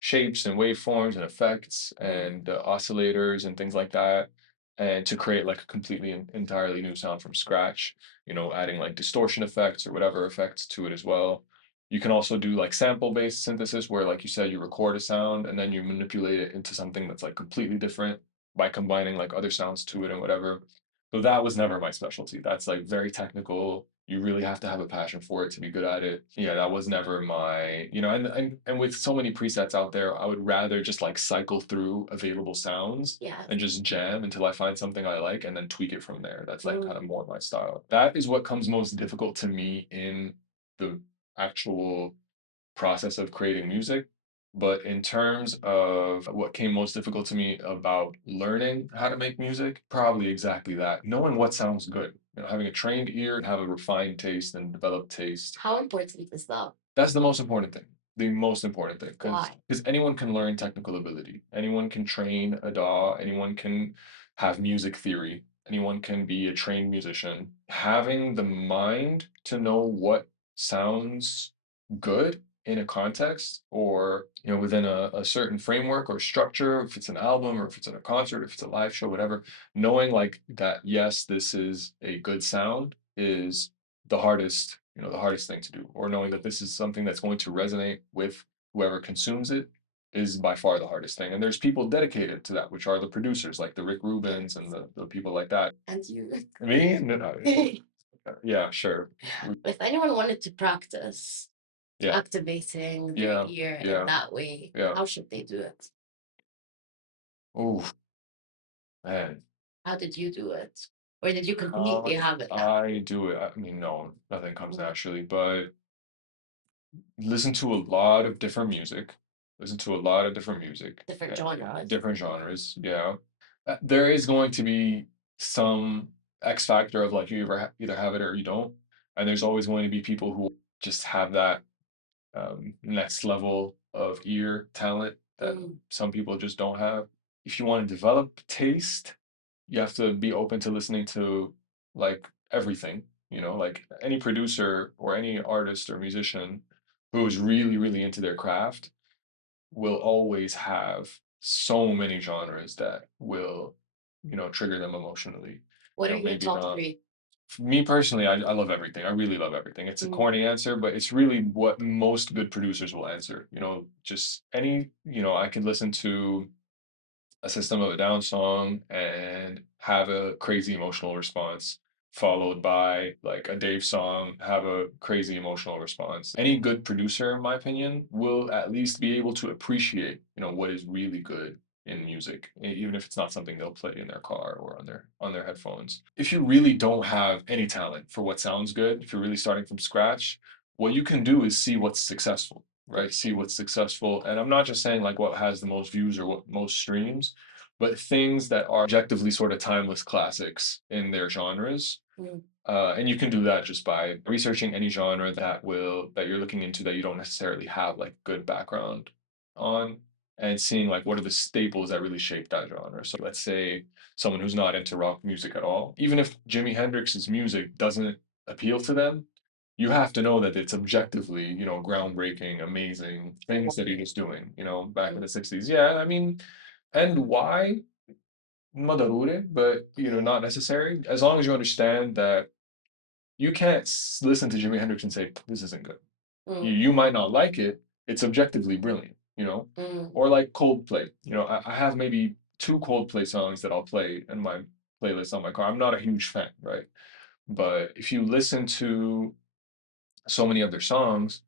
shapes and waveforms and effects and oscillators and things like that. And to create like a completely entirely new sound from scratch, adding like distortion effects or whatever effects to it as well. You can also do like sample-based synthesis where, like you said, you record a sound and then you manipulate it into something that's like completely different by combining like other sounds to it and whatever. So that was never my specialty. That's like very technical. You really have to have a passion for it to be good at it. Yeah, that was never my, and with so many presets out there, I would rather just like cycle through available sounds and just jam until I find something I like and then tweak it from there. That's like kind of more my style. That is what comes most difficult to me in the actual process of creating music. But in terms of what came most difficult to me about learning how to make music, probably exactly that. Knowing what sounds good, having a trained ear and have a refined taste and developed taste. How important is that? That's the most important thing. The most important thing. Why? Because anyone can learn technical ability. Anyone can train a DAW. Anyone can have music theory. Anyone can be a trained musician. Having the mind to know what sounds good in a context or within a certain framework or structure, if it's an album or if it's in a concert, if it's a live show, whatever, knowing like that, yes, this is a good sound is the hardest thing to do, or knowing that this is something that's going to resonate with whoever consumes it is by far the hardest thing. And there's people dedicated to that, which are the producers, like the Rick Rubins and the people like that. And you. Me? No, no. Yeah, sure. If anyone wanted to practice Yeah, activating their yeah, ear in yeah, that way, yeah. how should they do it? Oh, man. How did you do it? Or did you completely have it that I do it. I mean, no, nothing comes way? naturally, but listen to a lot of different music. Listen to a lot of different music. Different genres. Different genres, yeah. There is going to be some X factor of like you either have it or you don't. And there's always going to be people who just have that next level of ear talent that some people just don't have. If you want to develop taste, you have to be open to listening to like everything, like any producer or any artist or musician who is really, really into their craft will always have so many genres that will, trigger them emotionally. What are your Maybe top not. three? For me personally, I love everything. I really love everything. It's a corny answer, but it's really what most good producers will answer. Just any, I could listen to a System of a Down song and have a crazy emotional response, followed by like a Dave song, have a crazy emotional response. Any good producer, in my opinion, will at least be able to appreciate, what is really good in music, even if it's not something they'll play in their car or on their headphones. If you really don't have any talent for what sounds good, if you're really starting from scratch, what you can do is see what's successful, right? See what's successful. And I'm not just saying like what has the most views or what most streams, but things that are objectively sort of timeless classics in their genres. And you can do that just by researching any genre that you're looking into that you don't necessarily have like good background on, and seeing like what are the staples that really shape that genre. So let's say someone who's not into rock music at all, even if Jimi Hendrix's music doesn't appeal to them, you have to know that it's objectively, groundbreaking, amazing things that he was doing, back in the 60s. Yeah, I mean, and why? Madarure, but not necessary. As long as you understand that you can't listen to Jimi Hendrix and say this isn't good. You might not like it. It's objectively brilliant, or like Coldplay. I have maybe two Coldplay songs that I'll play in my playlist on my car. I'm not a huge fan, right? But if you listen to so many of their songs,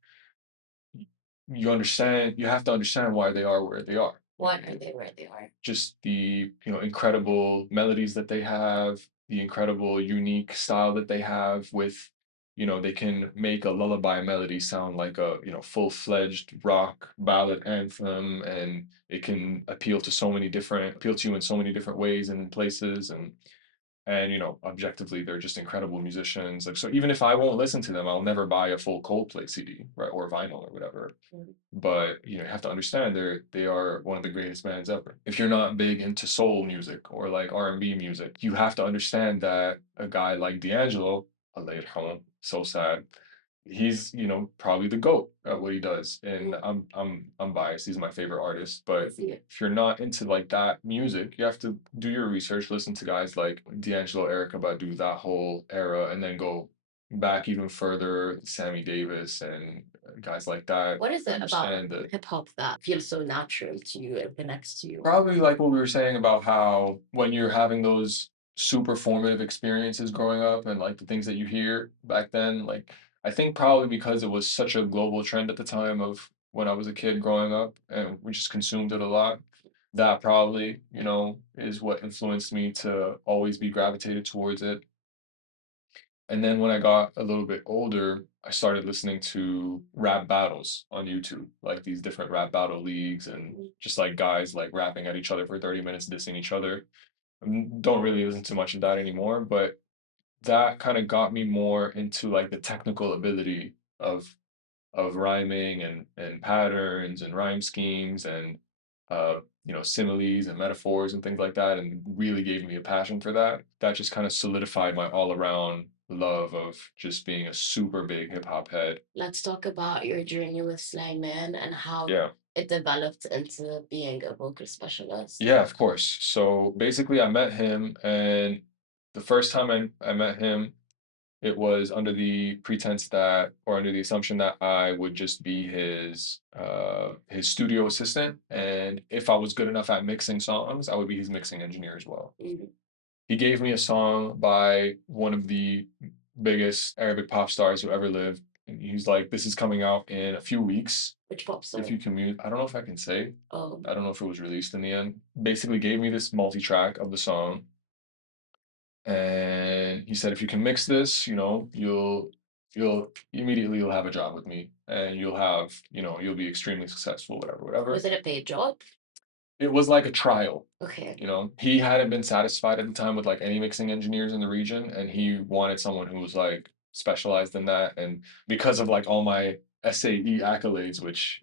you have to understand why they are where they are. Why are they where they are? Just the incredible melodies that they have, the incredible unique style that they have with, they can make a lullaby melody sound like a full-fledged rock ballad anthem, and it can appeal to you in so many different ways and places, and objectively they're just incredible musicians. Like, so even if I won't listen to them, I'll never buy a full Coldplay CD, right, or vinyl or whatever. But you have to understand they are one of the greatest bands ever. If you're not big into soul music or like R&B music, you have to understand that a guy like D'Angelo, Allah yarhamah, so sad, he's probably the GOAT at what he does. And I'm biased, he's my favorite artist, but if you're not into like that music, you have to do your research, listen to guys like D'Angelo, Erykah Badu, that whole era, and then go back even further, Sammy Davis and guys like that. What is it about Understand hip hop that feels so natural to you and connects to you? probably like what we were saying about how when you're having those super formative experiences growing up and like the things that you hear back then, like I think probably because it was such a global trend at the time of when I was a kid growing up and we just consumed it a lot. That probably, is what influenced me to always be gravitated towards it. And then when I got a little bit older, I started listening to rap battles on YouTube, like these different rap battle leagues and just like guys like rapping at each other for 30 minutes, dissing each other. Don't really listen to much of that anymore, but that kind of got me more into like the technical ability of rhyming and patterns and rhyme schemes and similes and metaphors and things like that, and really gave me a passion for that. That just kind of solidified my all around love of just being a super big hip hop head. Let's talk about your journey with Sleiman and how Yeah. it developed into being a vocal specialist. Yeah, of course. So basically, I met him, and the first time I met him, it was under the pretense that, or under the assumption that I would just be his studio assistant, and if I was good enough at mixing songs, I would be his mixing engineer as well. Mhm. He gave me a song by one of the biggest Arabic pop stars who ever lived. And he's like, "This is coming out in a few weeks. Which pop If star? you can mute, I don't know if I can say. Oh, I don't know if it was released in the end." Basically, gave me this multi-track of the song, and he said, "If you can mix this, you'll immediately you'll have a job with me, and you'll be extremely successful, whatever, whatever." was it a paid job? It was like a trial. Okay. He hadn't been satisfied at the time with like any mixing engineers in the region, and he wanted someone who was like specialized in that. And because of like all my SAE accolades, which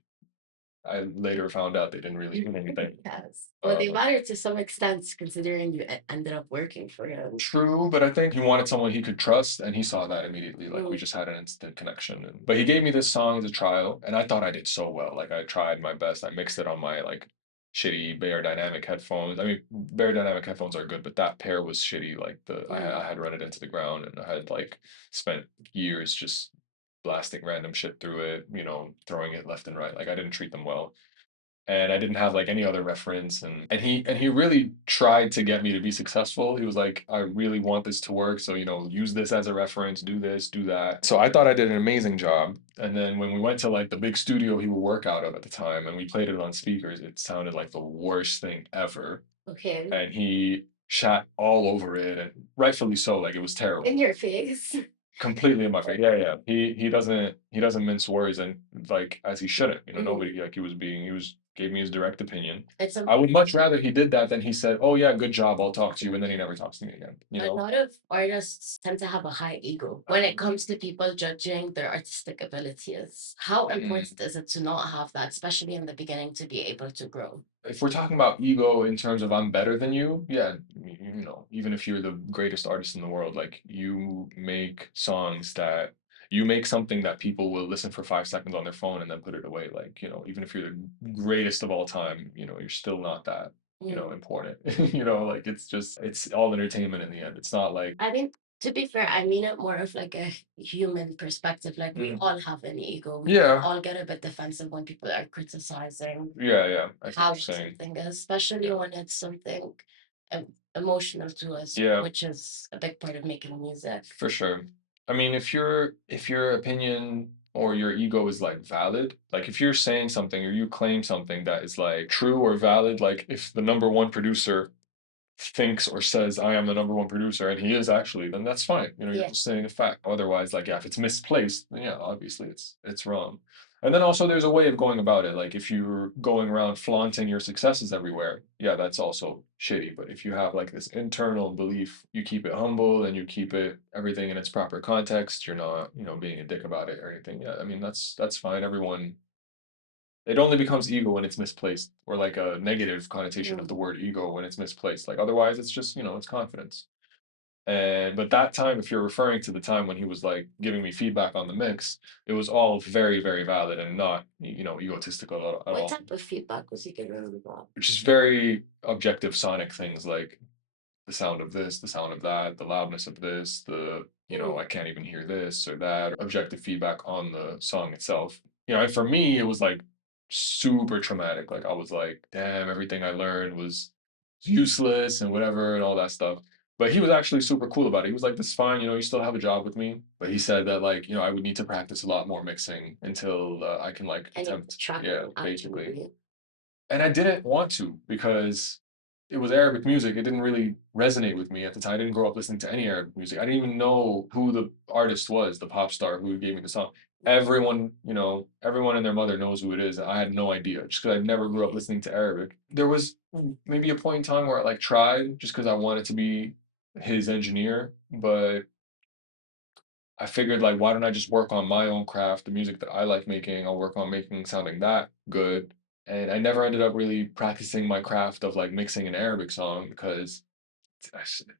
I later found out they didn't really mean anything. Yes. Well, they Uh, matter to some extent considering you ended up working for him. True, but I think he wanted someone he could trust, and he saw that immediately. Like we Mm. just had an instant connection. But he gave me this song as a trial, and I thought I did so well. Like I tried my best. I mixed it on my like shitty Bear Dynamic headphones. I mean, Bear Dynamic headphones are good, but that pair was shitty. Like I had run it into the ground, and I had like spent years just blasting random shit through it. Throwing it left and right. Like I didn't treat them well, and I didn't have like any other reference, and he really tried to get me to be successful. He was like, "I really want this to work, so use this as a reference, do this, do that." So I thought I did an amazing job. And then when we went to like the big studio he would work out of at the time, and we played it on speakers, it sounded like the worst thing ever. Okay. And he shat all over it, and rightfully so. Like it was terrible. In your face. Completely in my face. Yeah, yeah. He doesn't mince words, and like as he shouldn't. Mhm. Nobody, like he was gave me his direct opinion. It's I would much rather he did that than he said, "Oh yeah, good job, I'll talk to you," and then he never talks to me again. a lot of artists tend to have a high ego when it comes to people judging their artistic abilities. How important is it to not have that, especially in the beginning, to be able to grow? If we're talking about ego in terms of I'm better than you, yeah, even if you're the greatest artist in the world, like you make something that people will listen for 5 seconds on their phone and then put it away. Like, even if you're the greatest of all time, you're still not that, Mm. important. Like it's all entertainment in the end. It's not like I mean, to be fair, I mean it more of like a human perspective. Like we Mm. all have an ego. We Yeah, all get a bit defensive when people are criticizing yeah, yeah. I see what how you're saying. something is, especially Yeah. when it's something emotional to us, Yeah. which is a big part of making music. For sure. I mean, if your opinion or your ego is like valid, like if you're saying something or you claim something that is like true or valid, like if the number one producer thinks or says I am the number one producer and he is actually, then that's fine. You're Yeah. just saying a fact. Otherwise, like yeah, if it's misplaced, then yeah, obviously it's wrong. And then also there's a way of going about it. Like if you're going around flaunting your successes everywhere, yeah, that's also shitty. But if you have like this internal belief, you keep it humble and you keep it everything in its proper context, you're not, being a dick about it or anything. Yeah, I mean that's fine. Everyone, it only becomes ego when it's misplaced, or like a negative connotation of the Mm. word ego when it's misplaced. Like otherwise, it's just it's confidence. And but that time, if you're referring to the time when he was like giving me feedback on the mix, it was all very, very valid and not egotistical at What all. type of feedback was he giving you about? Which is very objective sonic things like the sound of this, the sound of that, the loudness of this, I can't even hear this or that, objective feedback on the song itself. And for me, it was like super traumatic. Like I was like, damn, everything I learned was useless and whatever and all that stuff. But he was actually super cool about it. He was like, "This is fine, you still have a job with me." But he said that like, I would need to practice a lot more mixing until I can like Any attempt, track yeah, basically. actually? And I didn't want to because it was Arabic music. It didn't really resonate with me at the time. I didn't grow up listening to any Arabic music. I didn't even know who the artist was, the pop star who gave me the song. Everyone and their mother knows who it is. I had no idea just because I never grew up listening to Arabic. There was maybe a point in time where I like tried just because I wanted to be his engineer, but I figured like, why don't I just work on my own craft, the music that I like making? I'll work on making sounding that good. And I never ended up really practicing my craft of like mixing an Arabic song because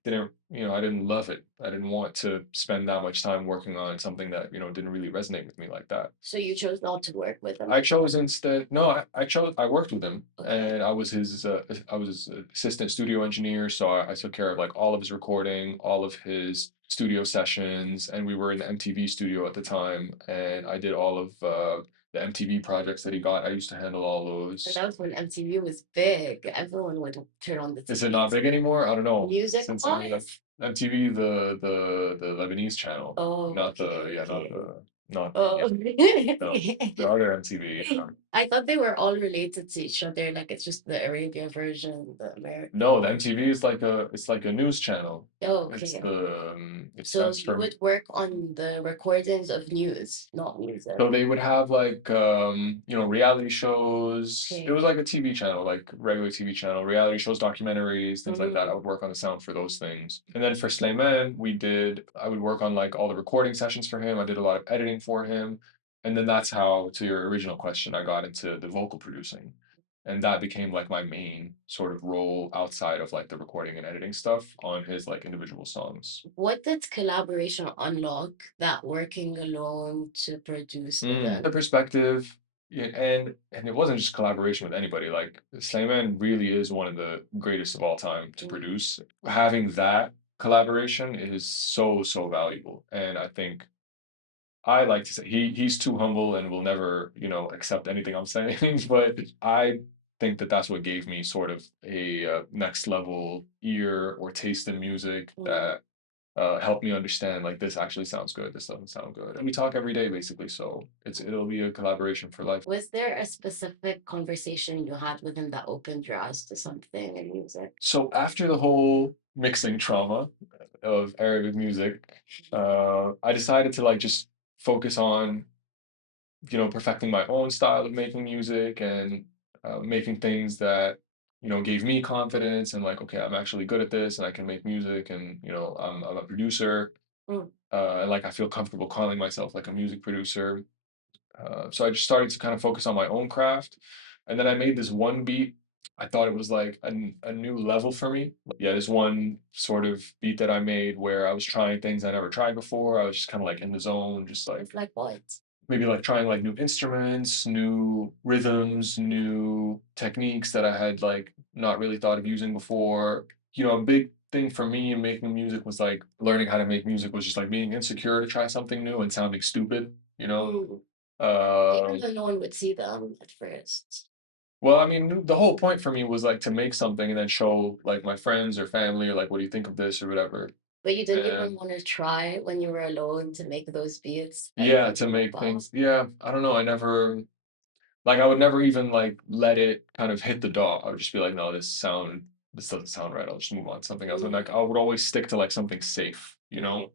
didn't, I didn't love it. I didn't want to spend that much time working on something that, didn't really resonate with me like that. So you chose not to work with him? I chose instead, no, I worked with him, Okay. and I was his assistant studio engineer. So I took care of like all of his recording, all of his studio sessions, and we were in the MTV studio at the time, and I did all of the MTV projects that he got. I used to handle all And those. that was when MTV was big. Everyone would turn on the Is it TV. not big anymore? I don't know. Music Since wise? MTV, the Lebanese channel, Oh, not the yeah, okay. not the Oh, no, the other MTV. I thought they were all related to each other. Like it's just the Arabia version, the American. No, the MTV is like it's like a news channel. Oh, It's okay. the it So stands you for. would work on the recordings of news, not music. So they would have like reality shows. It Okay. was like a TV channel, like regular TV channel, reality shows, documentaries, things like that. I Mm. would work on the sound for those things. And then for Sleiman, I would work on like all the recording sessions for him. I did a lot of editing for him. And then that's how, to your original question, I got into the vocal producing. And that became like my main sort of role outside of like the recording and editing stuff on his like individual songs. What did collaboration unlock that working alone to produce The perspective, yeah, and it wasn't just collaboration with anybody. Like Slayman really is one of the greatest of all time to produce. Having that collaboration is so valuable, and I think I like to say he's too humble and will never accept anything I'm saying. But I think that that's what gave me sort of a next level ear or taste in music that help me understand like this actually sounds good, this doesn't sound good. And we talk every day basically, so it'll be a collaboration for life. Was there a specific conversation you had with him that opened your eyes to something in music? So after the whole mixing trauma of Arabic music, I decided to like just focus on perfecting my own style of making music and making things that gave me confidence and like okay, I'm actually good at this and I can make music and I'm a producer. Mm. And like I feel comfortable calling myself like a music producer. So I just started to kind of focus on my own craft, and then I made this one beat. I thought it was like a new level for me. Yeah, this one sort of beat that I made where I was trying things I never tried before. I was just kind of like in the zone, just It's like what? maybe like trying like new instruments, new rhythms, new techniques that I had like not really thought of using before. A big thing for me in making music was like learning how to make music was just like being insecure to try something new and sounding stupid, you know? Even Um, though no one would see them at first. well, I mean, the whole point for me was like to make something and then show like my friends or family or like, what do you think of this or whatever. But you didn't even And want to try when you were alone to make those beats that you yeah, were to talking make about. things, yeah, I don't know. I would never even like let it kind of hit the dot. I would just be like, no, this doesn't sound right. I'll just move on to something else. And like I would always stick to like something safe.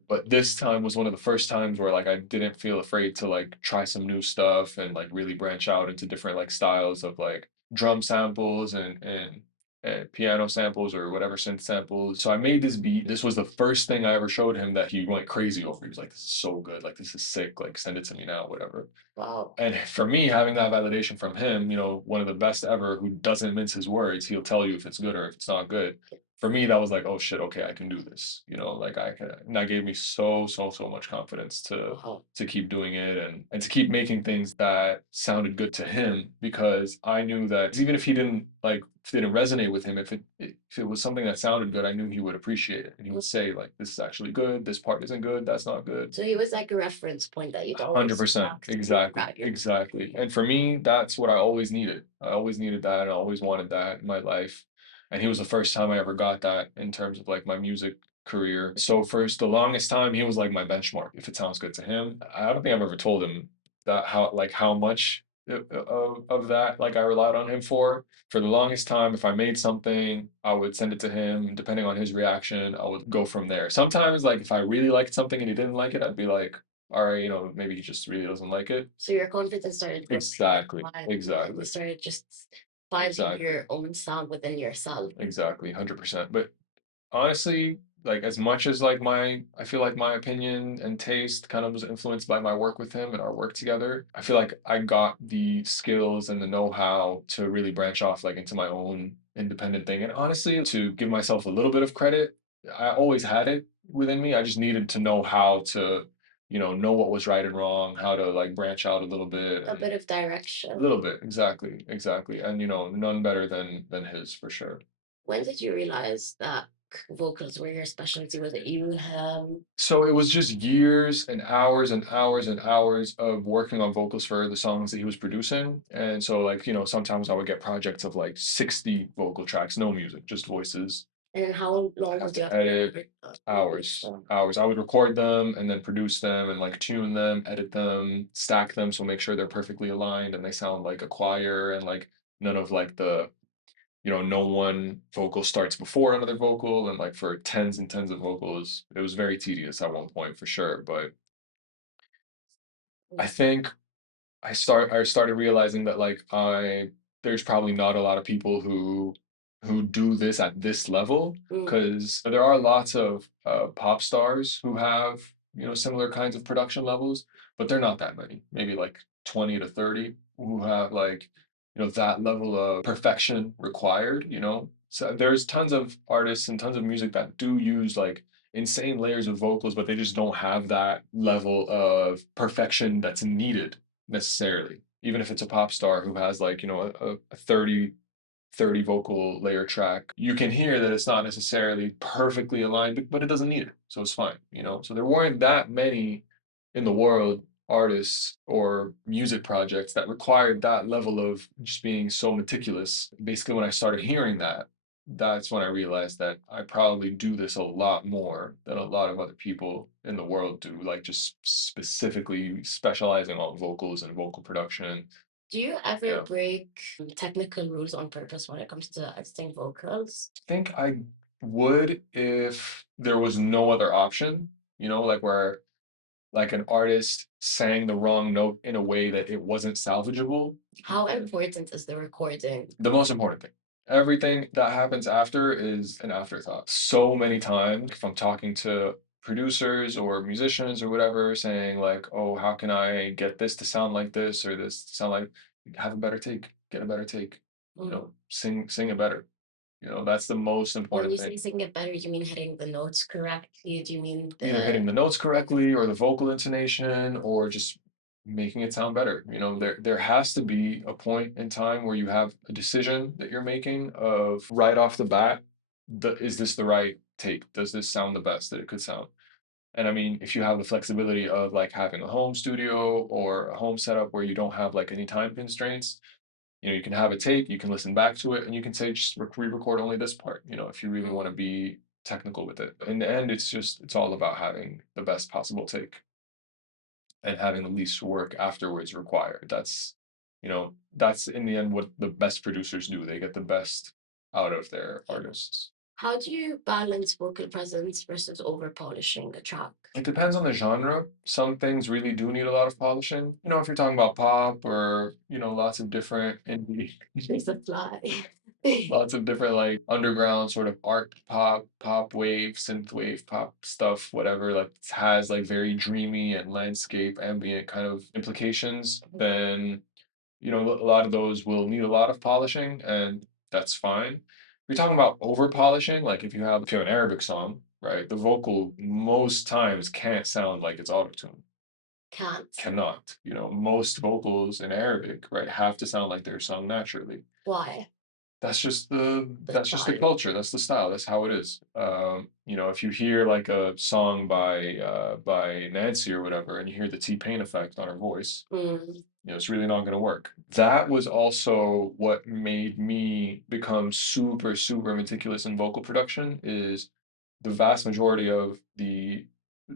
But this time was one of the first times where like I didn't feel afraid to like try some new stuff and like really branch out into different like styles of like drum samples and piano samples or whatever synth samples. So I made this beat. This was the first thing I ever showed him that he went crazy over. He was like, this is so good. Like this is sick. Like send it to me now, whatever. Wow. And for me, having that validation from him, one of the best ever who doesn't mince his words, he'll tell you if it's good or if it's not good. For me, that was like, oh shit, okay, I can do this. Like I can, and that gave me so much confidence to Wow. keep doing it and to keep making things that sounded good to him because I knew that even if he didn't like if it didn't resonate with him, if it was something that sounded good, I knew he would appreciate it and he would say like, this is actually good, this part isn't good, that's not good. So he was like a reference point that you'd always 100%. have to look Exactly. at your Exactly. And for me, that's what I always needed. I always needed that. And I always wanted that in my life. And he was the first time I ever got that in terms of like my music career. So for the longest time, he was like my benchmark. If it sounds good to him, I don't think I've ever told him that how much of that like I relied on him for. For the longest time, if I made something, I would send it to him. And depending on his reaction, I would go from there. Sometimes, like if I really liked something and he didn't like it, I'd be like, all right, maybe he just really doesn't like it. So your confidence started growing. Exactly. And Exactly. you started just finding Exactly. your own sound within yourself. Exactly. 100%. But honestly, like as much as like I feel like my opinion and taste kind of was influenced by my work with him and our work together. I feel like I got the skills and the know-how to really branch off like into my own independent thing. And honestly, to give myself a little bit of credit, I always had it within me. I just needed to know how to, know what was right and wrong, how to like branch out a little bit, A and bit of a direction. little bit, exactly, exactly. And none better than his for sure. When did you realize that vocals were your specialty? Was it you, him? So it was just years and hours and hours and hours of working on vocals for the songs that he was producing. And so like, sometimes I would get projects of like 60 vocal tracks, no music, just voices. And how long Have would you have to to edit record hours, them? hours. I would record them and then produce them and like tune them, edit them, stack them, so make sure they're perfectly aligned and they sound like a choir, and like none of like the no one vocal starts before another vocal, and like for tens and tens of vocals, it was very tedious at one point for sure. But I think I started realizing that like there's probably not a lot of people who do this at this level, because there are lots of pop stars who have similar kinds of production levels, but they're not that many. Maybe like 20 to 30 who have like that level of perfection required. So there's tons of artists and tons of music that do use like insane layers of vocals, but they just don't have that level of perfection that's needed necessarily. Even if it's a pop star who has like, a 30 vocal layer track, you can hear that it's not necessarily perfectly aligned, but it doesn't need it. So it's fine. So there weren't that many in the world artists or music projects that required that level of just being so meticulous. Basically, when I started hearing that, that's when I realized that I probably do this a lot more than a lot of other people in the world do, like just specifically specializing on vocals and vocal production. Do you ever Yeah. break technical rules on purpose when it comes to editing vocals? I think I would if there was no other option, like where like an artist sang the wrong note in a way that it wasn't salvageable. How important is the recording? The most important thing. Everything that happens after is an afterthought. So many times, if I'm talking to producers or musicians or whatever, saying like, "Oh, how can I get this to sound like this or this to sound like," have a better take, get a better take, sing it better. That's the most When important you say thing. sing it better, do you mean hitting the notes correctly? Do you mean Either hitting the notes correctly or the vocal intonation or just making it sound better. There has to be a point in time where you have a decision that you're making of right off the bat, is this the right take? Does this sound the best that it could sound? And I mean, if you have the flexibility of like having a home studio or a home setup where you don't have like any time constraints, you can have a take, you can listen back to it, and you can say just re-record only this part, if you really want to be technical with it. In the end, it's all about having the best possible take and having the least work afterwards required. That's in the end what the best producers do. They get the best out of their artists. How do you balance vocal presence versus over polishing a track? It depends on the genre. Some things really do need a lot of polishing. If you're talking about pop or, lots of different indie, There's a fly. lots of different like underground sort of art pop wave, synth wave, pop stuff, whatever, like has like very dreamy and landscape ambient kind of implications, then a lot of those will need a lot of polishing, and that's fine. If you're talking about over polishing, like if you have an Arabic song, right, the vocal most times can't sound like it's auto-tuned. Can't. Cannot. Most vocals in Arabic, right, have to sound like they're sung naturally. Why? That's just the style. culture. That's the style. That's how it is. If you hear like a song by Nancy or whatever, and you hear the T-Pain effect on her voice, it's really not going to work. That was also what made me become super, super meticulous in vocal production. Is the vast majority of the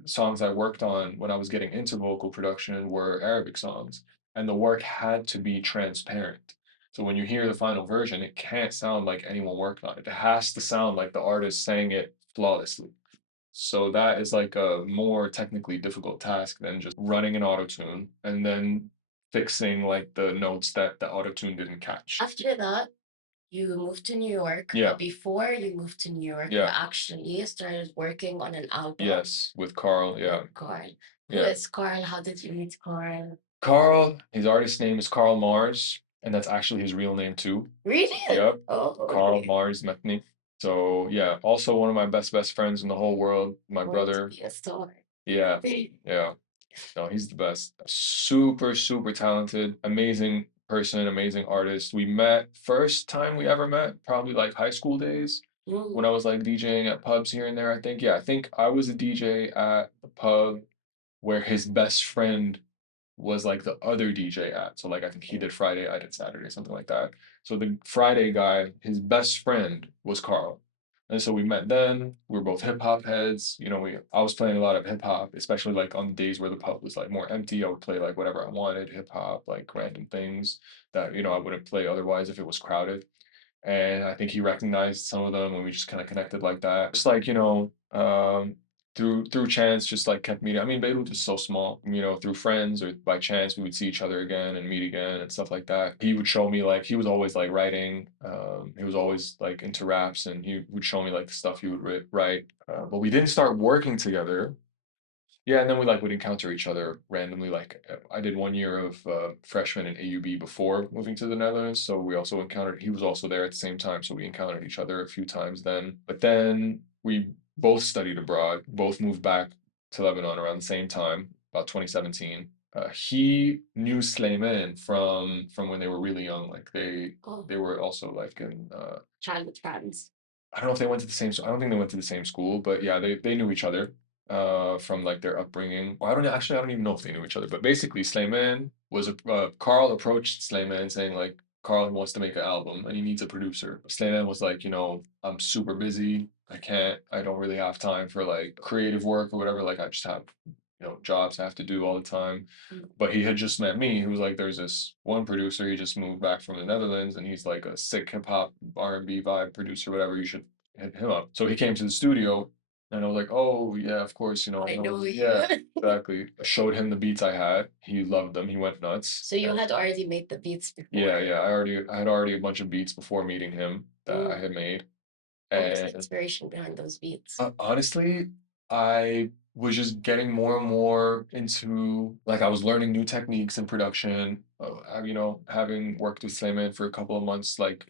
songs I worked on when I was getting into vocal production were Arabic songs, and the work had to be transparent. So when you hear the final version, it can't sound like anyone worked on it. It has to sound like the artist sang it flawlessly. So that is like a more technically difficult task than just running an autotune and then fixing like the notes that the autotune didn't catch. After that, you moved to New York. Yeah. But before you moved to New York, you Yeah. actually started working on an album. Yes, with Karl. Yeah. Karl. Who Yeah. is Karl? How did you meet Karl? Karl, his artist name is KarlMars, and that's actually his real name too. Really? Yep, Oh, okay. KarlMars Metheny. So yeah, also one of my best friends in the whole world, my Going to brother. be a star. Yeah, yeah. No, he's the best. Super talented, amazing person, amazing artist. We met first time we ever met, probably like high school days when I Mm. was like DJing at pubs here and there. I think, yeah, I think I was a DJ at the pub where his best friend was like the other DJ at. So like I think he did Friday, I did Saturday, something like that. So the Friday guy, his best friend was Carl. And so we met then. We were both hip hop heads. You know, I was playing a lot of hip hop, especially like on the days where the pub was like more empty. I would play like whatever I wanted, hip hop, like random things that, I wouldn't play otherwise if it was crowded. And I think he recognized some of them and we just kind of connected like that. Just like, through chance, just like kept meeting. I mean, Beirut is so small, through friends or by chance we would see each other again and meet again and stuff like that. He would show me like he was always like writing. He was always like into raps and he would show me like the stuff he would write. But we didn't start working together. Yeah, and then we like would encounter each other randomly. Like I did 1 year of freshman in AUB before moving to the Netherlands, so we also encountered. He was also there at the same time, so we encountered each other a few times then. But then we both studied abroad, both moved back to Lebanon around the same time, about 2017. He knew Sleiman from when they were really young. Like Oh, they were also like in childhood friends. I don't know if they went to the same. I don't think they went to the same school, but yeah, they knew each other from like their upbringing. Well, I don't even know if they knew each other. But basically, Sleiman was a Carl approached Sleiman saying like Carl wants to make an album and he needs a producer. Sleiman was like, I'm super busy. I can't. I don't really have time for like creative work or whatever. Like I just have jobs I have to do all the time. Mm. But he had just met me. He was like, there's this one producer. He just moved back from the Netherlands, and he's like a sick hip hop R&B vibe producer, whatever. You should hit him up. So he came to the studio, and I was like, oh yeah, of course, I know you. yeah, exactly. I showed him the beats I had. He loved them. He went nuts. So you had already made the beats Yeah, before. yeah. I had already a bunch of beats before meeting him that I Mm. had made, What was the and inspiration behind those beats? honestly, I was just getting more and more into like I was learning new techniques in production. Having worked with Slayman for a couple of months, like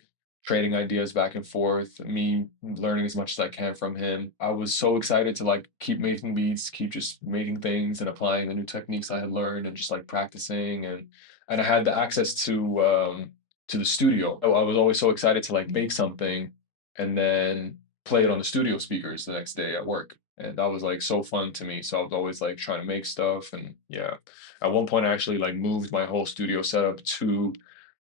trading ideas back and forth, me learning as much as I can from him. I was so excited to like keep making beats, keep just making things and applying the new techniques I had learned and just like practicing and I had the access to the studio. I was always so excited to like make something and then play it on the studio speakers the next day at work. And that was like so fun to me. So I was always like trying to make stuff. And yeah, at one point I actually like moved my whole studio setup to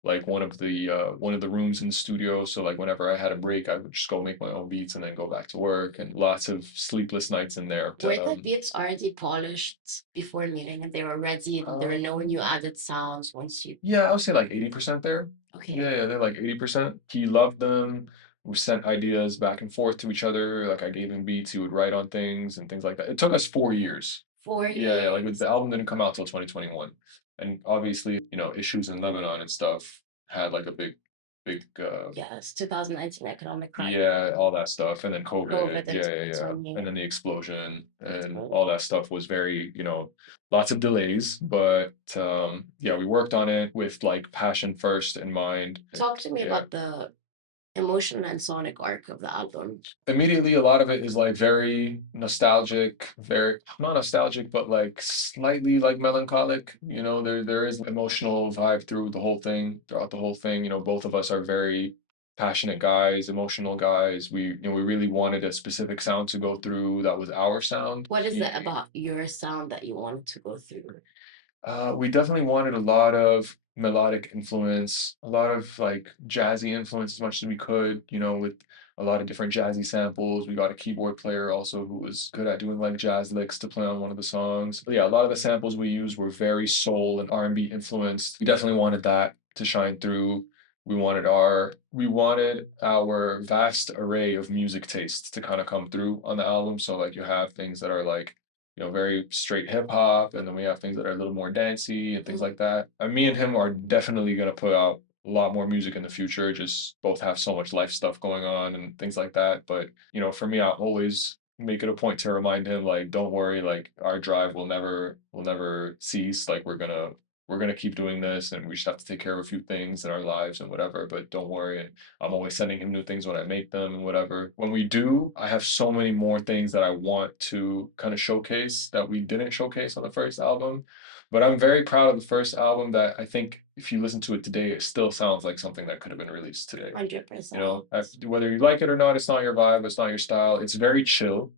like one of the rooms in the studio. So like whenever I had a break, I would just go make my own beats and then go back to work. And lots of sleepless nights in there. Were the beats already polished before meeting and they were ready? There were no new added sounds once you. Yeah, I would say like 80% there. Okay. Yeah, they're like 80%. He loved them. We sent ideas back and forth to each other. Like I gave him beats, he would write on things and things like that. It took us 4 years. Four Yeah, like years. the album didn't come out till 2021. And obviously, issues in Lebanon and stuff had like a big Yes, 2019 economic crisis. yeah, all that stuff. And then COVID. COVID in Yeah. And 2020. then the explosion and Oh. all that stuff was very, lots of delays. But yeah, we worked on it with like passion first in mind. Talk to me Yeah. about the emotional and sonic arc of the album. Immediately, a lot of it is like very nostalgic, very not nostalgic, but like slightly like melancholic. There is emotional vibe throughout the whole thing. Both of us are very passionate guys, emotional guys. We really wanted a specific sound to go through that was our sound. What is it about your sound that you wanted to go through? We definitely wanted a lot of melodic influence, a lot of like jazzy influence as much as we could, with a lot of different jazzy samples. We got a keyboard player also who was good at doing like jazz licks to play on one of the songs. But yeah, a lot of the samples we used were very soul and R&B influenced. We definitely wanted that to shine through. We wanted our vast array of music tastes to kind of come through on the album. So like you have things that are like very straight hip hop, and then we have things that are a little more dancey and things like that. And me and him are definitely gonna put out a lot more music in the future. Just both have so much life stuff going on and things like that. But for me, I always make it a point to remind him like, don't worry, like our drive will never cease. Like we're gonna keep doing this, and we just have to take care of a few things in our lives and whatever. But don't worry. And I'm always sending him new things when I make them and whatever. When we do, I have so many more things that I want to kind of showcase that we didn't showcase on the first album. But I'm very proud of the first album that I think if you listen to it today, it still sounds like something that could have been released today. 100%. You know, whether you like it or not, it's not your vibe, it's not your style. It's very chill.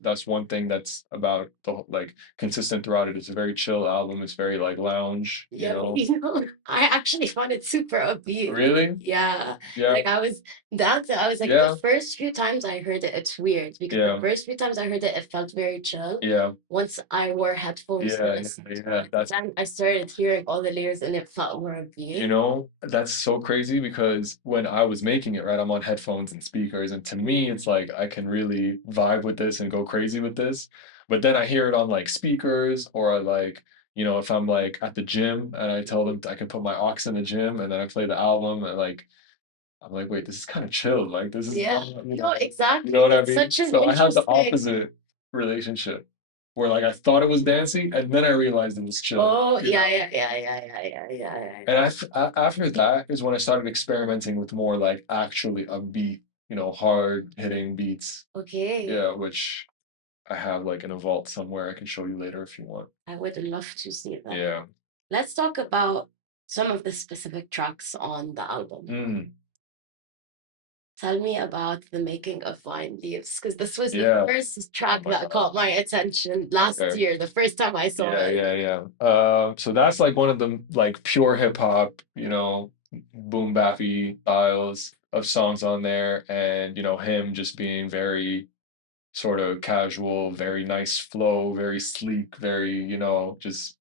That's one thing that's about the like consistent throughout it. It's a very chill album. It's very like lounge, you Yeah, know. you know, I actually found it super upbeat. Really? Yeah, Yeah. like I was like, Yeah. the first few times I heard it, it's weird because the Yeah. first few times I heard it, it felt very chill. Yeah. Once I wore headphones to Yeah. listen to Yeah. it, That's then I started hearing all the lyrics and it felt more You upbeat. know, that's so crazy because when I was making it, right, I'm on headphones and speakers, and to me, it's like I can really vibe with this and go crazy with this. But then I hear it on like speakers, or I like, if I'm like at the gym and I tell them I can put my aux in the gym, and then I play the album, and like I'm like, wait, this is kind of chill. Like this is Yeah, not, no, you exactly. know what I It's mean? such an So I had the interesting. opposite relationship where like I thought it was dancing, and then I realized it was chill. Oh, yeah, yeah, yeah, yeah, yeah, yeah, yeah, yeah, And yeah. after that is when I started experimenting with more like actually upbeat, hard hitting beats. Okay, Yeah, which I have like in a vault somewhere. I can show you later if you want. I would love to see that. Yeah. Let's talk about some of the specific tracks on the album. Mm, Tell me about the making of Vine Leaves, because this was the yeah. first Oh track my that God. caught my attention last Okay. year, the first time I saw Yeah, it. yeah, yeah. So that's like one of the like pure hip hop, boom bappy styles of songs on there, and him just being very sort of casual, very nice flow, very sleek, very, just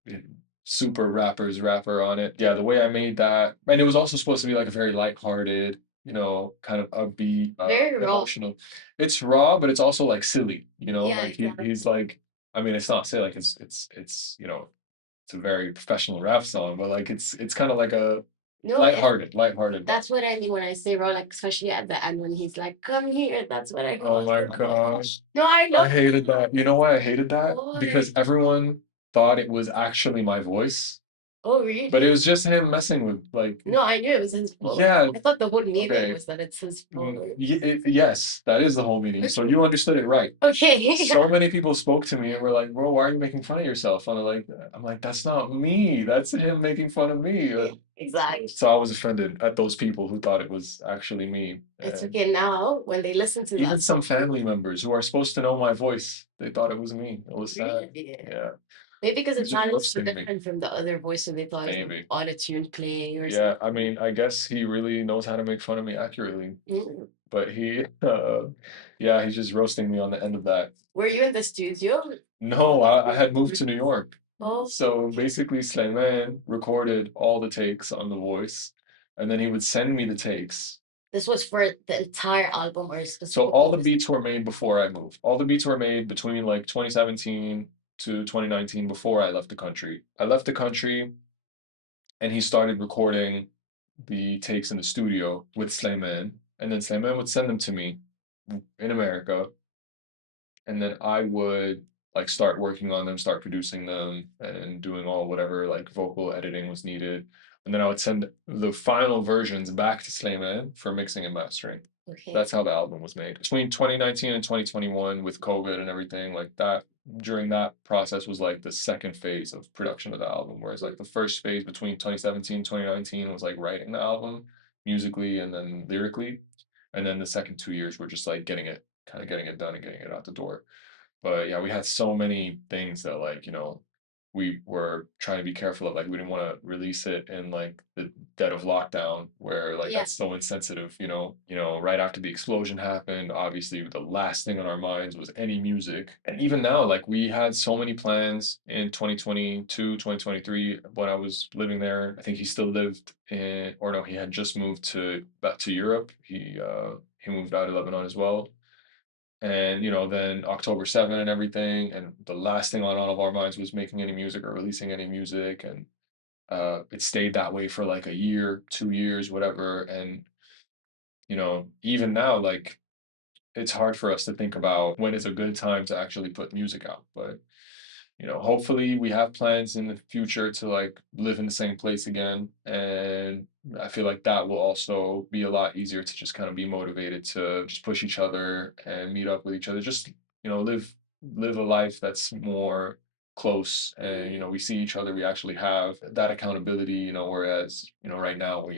super rapper on it. Yeah, the way I made that, and it was also supposed to be like a very lighthearted, kind of upbeat, Very raw. emotional. It's raw, but it's also like silly, Yeah, like he's exactly. like, I mean, it's not silly, like it's it's a very professional rap song, but like it's kind of like a No, lighthearted vibe. that's what I mean when I say raw, like especially at the end when he's like, "Come here," that's what I Oh call my raw. gosh. No, I I love hated that. You know why I hated that? boy. Because everyone thought it was actually my voice, Oh, but it really? was just him messing with like, No, I knew it was his phone. yeah, I thought the whole meaning okay. was that it's his phone. Yes, that is the whole meaning. So you understood it right. Okay. So many people spoke to me and were like, "Bro, why are you making fun of yourself?" And I'm like, "That's not me. That's him making fun of me." Exactly. So I was offended at those people who thought it was actually me. It's And okay now when they listen to even that some song. family members who are supposed to know my voice, they thought it was me. It was sad. Really? Yeah. Maybe because He the was just channels were roasting me. different from the other voice, so they thought it was like Maybe. auto-tune playing or Yeah, I something. mean, I guess he really knows how to make fun of me accurately, Mm. but yeah, he's just roasting me on the end of that. Were you in the studio? No, I had moved to New York. Oh, So basically, Sleiman recorded all the takes on the voice, and then he would send me the takes. this was for the entire album or a So specific all the focus? beats were made before I moved. All the beats were made between like 2017 to 2019 before I left the country. I left the country and he started recording the takes in the studio with Sleiman, and then Sleiman would send them to me in America, and then I would like start working on them, start producing them, and doing all whatever like vocal editing was needed. And then I would send the final versions back to Sleiman for mixing and mastering. Okay. That's how the album was made. Between 2019 and 2021 with COVID and everything like that, during that process was like the second phase of production of the album. Whereas like the first phase between 2017 and 2019 was like writing the album musically and then lyrically. And then the second 2 years were just like getting it done and getting it out the door. But yeah, we had so many things that like, we were trying to be careful of. Like we didn't want to release it in like the dead of lockdown where like Yeah. that's so insensitive, right after the explosion happened, obviously the last thing on our minds was any music. And even now, like we had so many plans in 2022, 2023 when I was living there. I think he still lived in, or no, he had just moved back to Europe. He moved out of Lebanon as well, and then October 7 and everything, and the last thing on all of our minds was making any music or releasing any music. And it stayed that way for like a year, 2 years, whatever. And even now, like it's hard for us to think about when is a good time to actually put music out. But hopefully we have plans in the future to like live in the same place again. And I feel like that will also be a lot easier to just kind of be motivated to just push each other and meet up with each other. Just, live a life that's more close and we see each other, we actually have that accountability, whereas, right now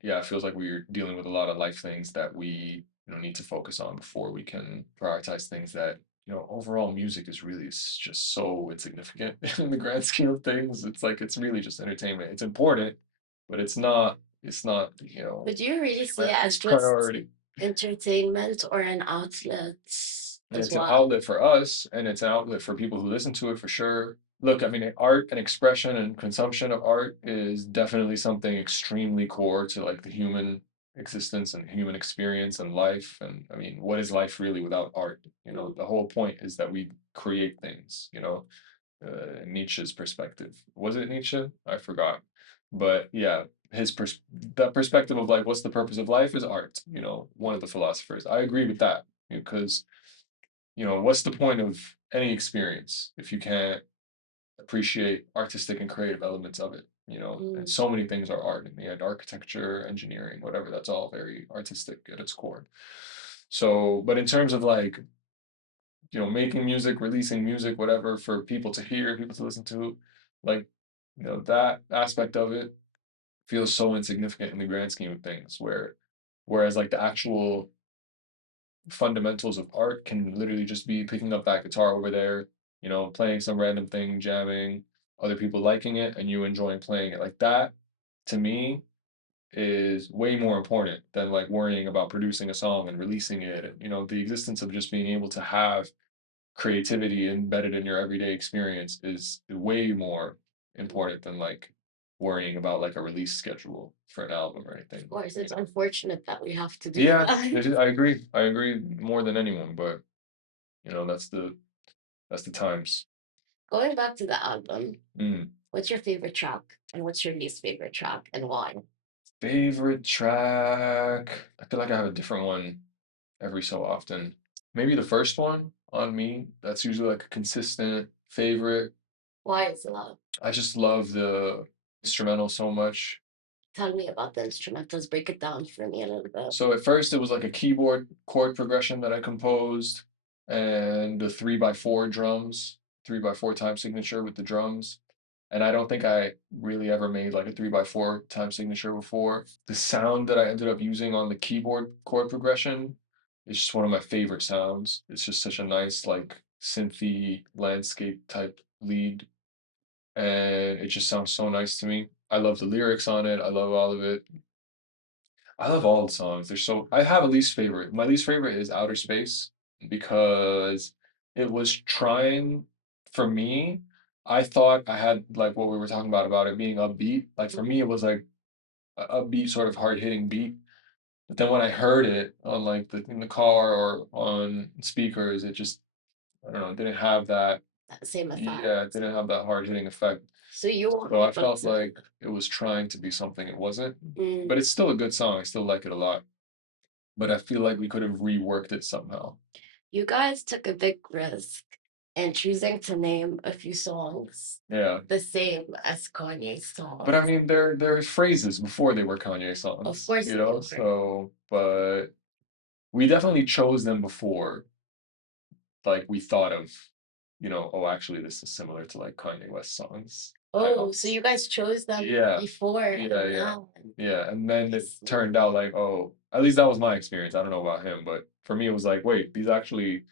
yeah, it feels like we're dealing with a lot of life things that we, need to focus on before we can prioritize things that overall music is really just so insignificant in the grand scheme of things. It's like it's really just entertainment. It's important, but it's not, But do you really see it as just priority. entertainment or an outlet And as it's an well? outlet for us, and it's an outlet for people who listen to it for sure. Look, I mean, art and expression and consumption of art is definitely something extremely core to like the human existence and human experience and life. And I mean, what is life really without art? The whole point is that we create things, Nietzsche's perspective. Was it Nietzsche? I forgot. But yeah, that perspective of like, what's the purpose of life is art, one of the philosophers. I agree with that because what's the point of any experience if you can't appreciate artistic and creative elements of it? And so many things are art in the end, architecture, engineering, whatever, that's all very artistic at its core. So, but in terms of like, making music, releasing music, whatever, for people to hear, people to listen to, like, that aspect of it feels so insignificant in the grand scheme of things, whereas like the actual fundamentals of art can literally just be picking up that guitar over there, playing some random thing, jamming, other people liking it, and you enjoying playing it. Like that, to me, is way more important than like worrying about producing a song and releasing it. And, the existence of just being able to have creativity embedded in your everyday experience is way more important than like worrying about like a release schedule for an album or anything. Of course, it's unfortunate that we have to do Yeah, that. I agree. I agree more than anyone, but that's the times. Going back to the album, Mm. what's your favorite track and what's your least favorite track and why? Favorite track. I feel like I have a different one every so often. Maybe the first one on me. That's usually like a consistent favorite. Why is that? I just love the instrumental so much. Tell me about the instrumentals. Break it down for me a little bit. So at first it was like a keyboard chord progression that I composed and the 3x4 drums, 3x4 time signature with the drums. And I don't think I really ever made like a 3x4 time signature before. The sound that I ended up using on the keyboard chord progression is just one of my favorite sounds. It's just such a nice, like, synthy landscape type lead. And it just sounds so nice to me. I love the lyrics on it. I love all of it. I love all the songs. I have a least favorite. My least favorite is Outer Space because it was trying for me. I thought I had like what we were talking about it being upbeat. Like for me, it was like a upbeat sort of hard hitting beat. But then when I heard it on like in the car or on speakers, it just I don't know, it didn't have that. Same effect. Yeah, it didn't have that hard hitting effect. So you were So I able felt to. like it was trying to be something it wasn't. Mm. But it's still a good song. I still like it a lot. But I feel like we could have reworked it somehow. You guys took a big risk in choosing to name a few songs Yeah. the same as Kanye's songs. But I mean, they're phrases before they were Kanye songs. Of course they were. So, but we definitely chose them before, like we thought of, oh, actually, this is similar to like Kanye West songs. Oh, so you guys chose them Yeah, before and yeah, yeah, now. yeah. And then it turned out like, oh, at least that was my experience. I don't know about him, but for me, it was like, wait, these actually,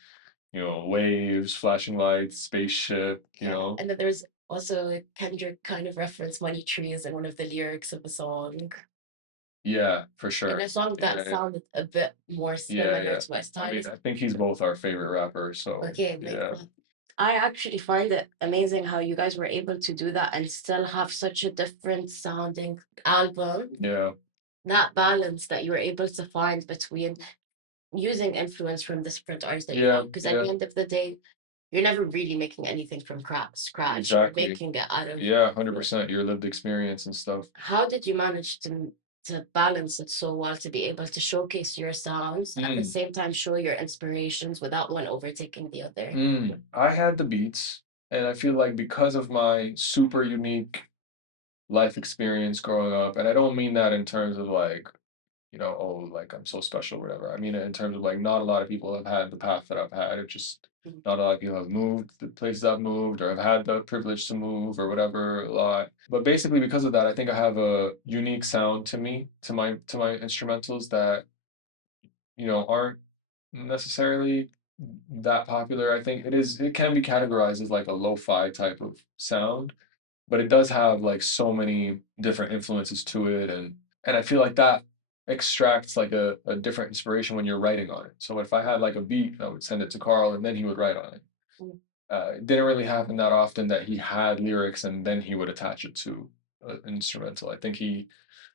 waves, flashing lights, spaceship, Yeah, and then there's also a Kendrick kind of reference money trees in one of the lyrics of a song. Yeah, for In sure. a song Yeah, that yeah. sounded a bit more Yeah, similar yeah. to my I style. mean, I think he's both our favorite rappers, so Okay, makes yeah. sense. I actually find it amazing how you guys were able to do that and still have such a different sounding album. Yeah. That balance that you were able to find between using influence from different artists that you Yeah, love. Because at yeah. the end of the day, you're never really making anything from scratch. Exactly. You're making it out of. Yeah, 100% your lived experience and stuff. How did you manage to balance it so well to be able to showcase your sounds at the same time show your inspirations without one overtaking the other? I had the beats And I feel like because of my super unique life experience growing up, and I don't mean that in terms of like, oh, like I'm so special, or whatever. I mean it in terms of like not a lot of people have had the path that I've had. It just Mm. not a lot of people have moved the places I've moved or have had the privilege to move or whatever a lot. But basically because of that, I think I have a unique sound to me, to my instrumentals that, aren't necessarily that popular. I think it can be categorized as like a lo-fi type of sound, but it does have like so many different influences to it, and I feel like that extracts like a different inspiration when you're writing on it. So if I had like a beat, I would send it to Carl and then he would write on it. Mm. It didn't really happen that often that he had lyrics and then he would attach it to an instrumental. I think he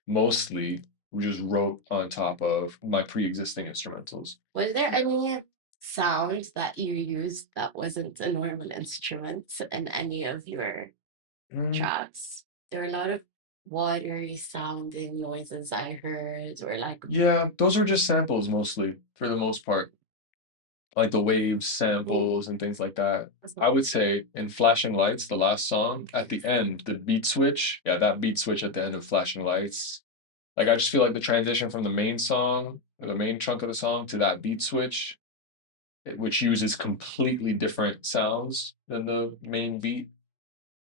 mostly just wrote on top of my pre-existing instrumentals. Was there any sound that you used that wasn't a normal instrument in any of your Mm, tracks? There are a lot of watery sounding noises I heard, or like, yeah, those were just samples mostly for the most part, like the waves mm, samples and things like that. that's I not- would say in Flashing Lights, the last song, at the end, the beat switch, yeah, that beat switch at the end of Flashing Lights, like I just feel like the transition from the main song, or the main chunk of the song, to that beat switch, which uses completely different sounds than the main beat,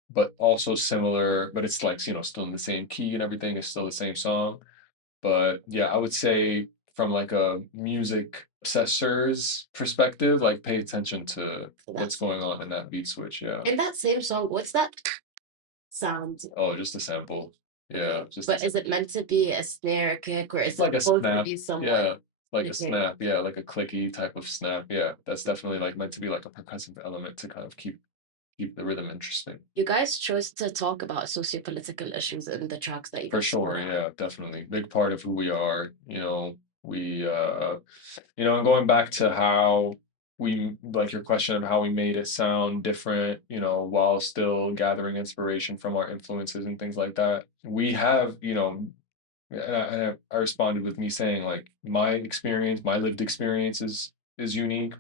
but also similar, but it's like, still in the same key and everything, it's still the same song. But yeah, I would say from like a music assessor's perspective, like pay attention to what's that's going on in that beat switch. Yeah. in that same song. What's that sound? Oh, just a sample. Yeah, Okay, just a but is it sample. meant to be a snare kick, or is It's it like a supposed to snap. be somewhat Yeah. Like a clicking? snap. Yeah, like a clicky type of snap. Yeah. That's definitely like meant to be like a percussive element to kind of keep the rhythm interesting. You guys chose to talk about socio-political issues in the tracks that you For guys put sure, out. yeah, definitely. Big part of who we are, we and going back to how we like your question of how we made it sound different, while still gathering inspiration from our influences and things like that. We have, and I responded with me saying like my experience, my lived experience is unique,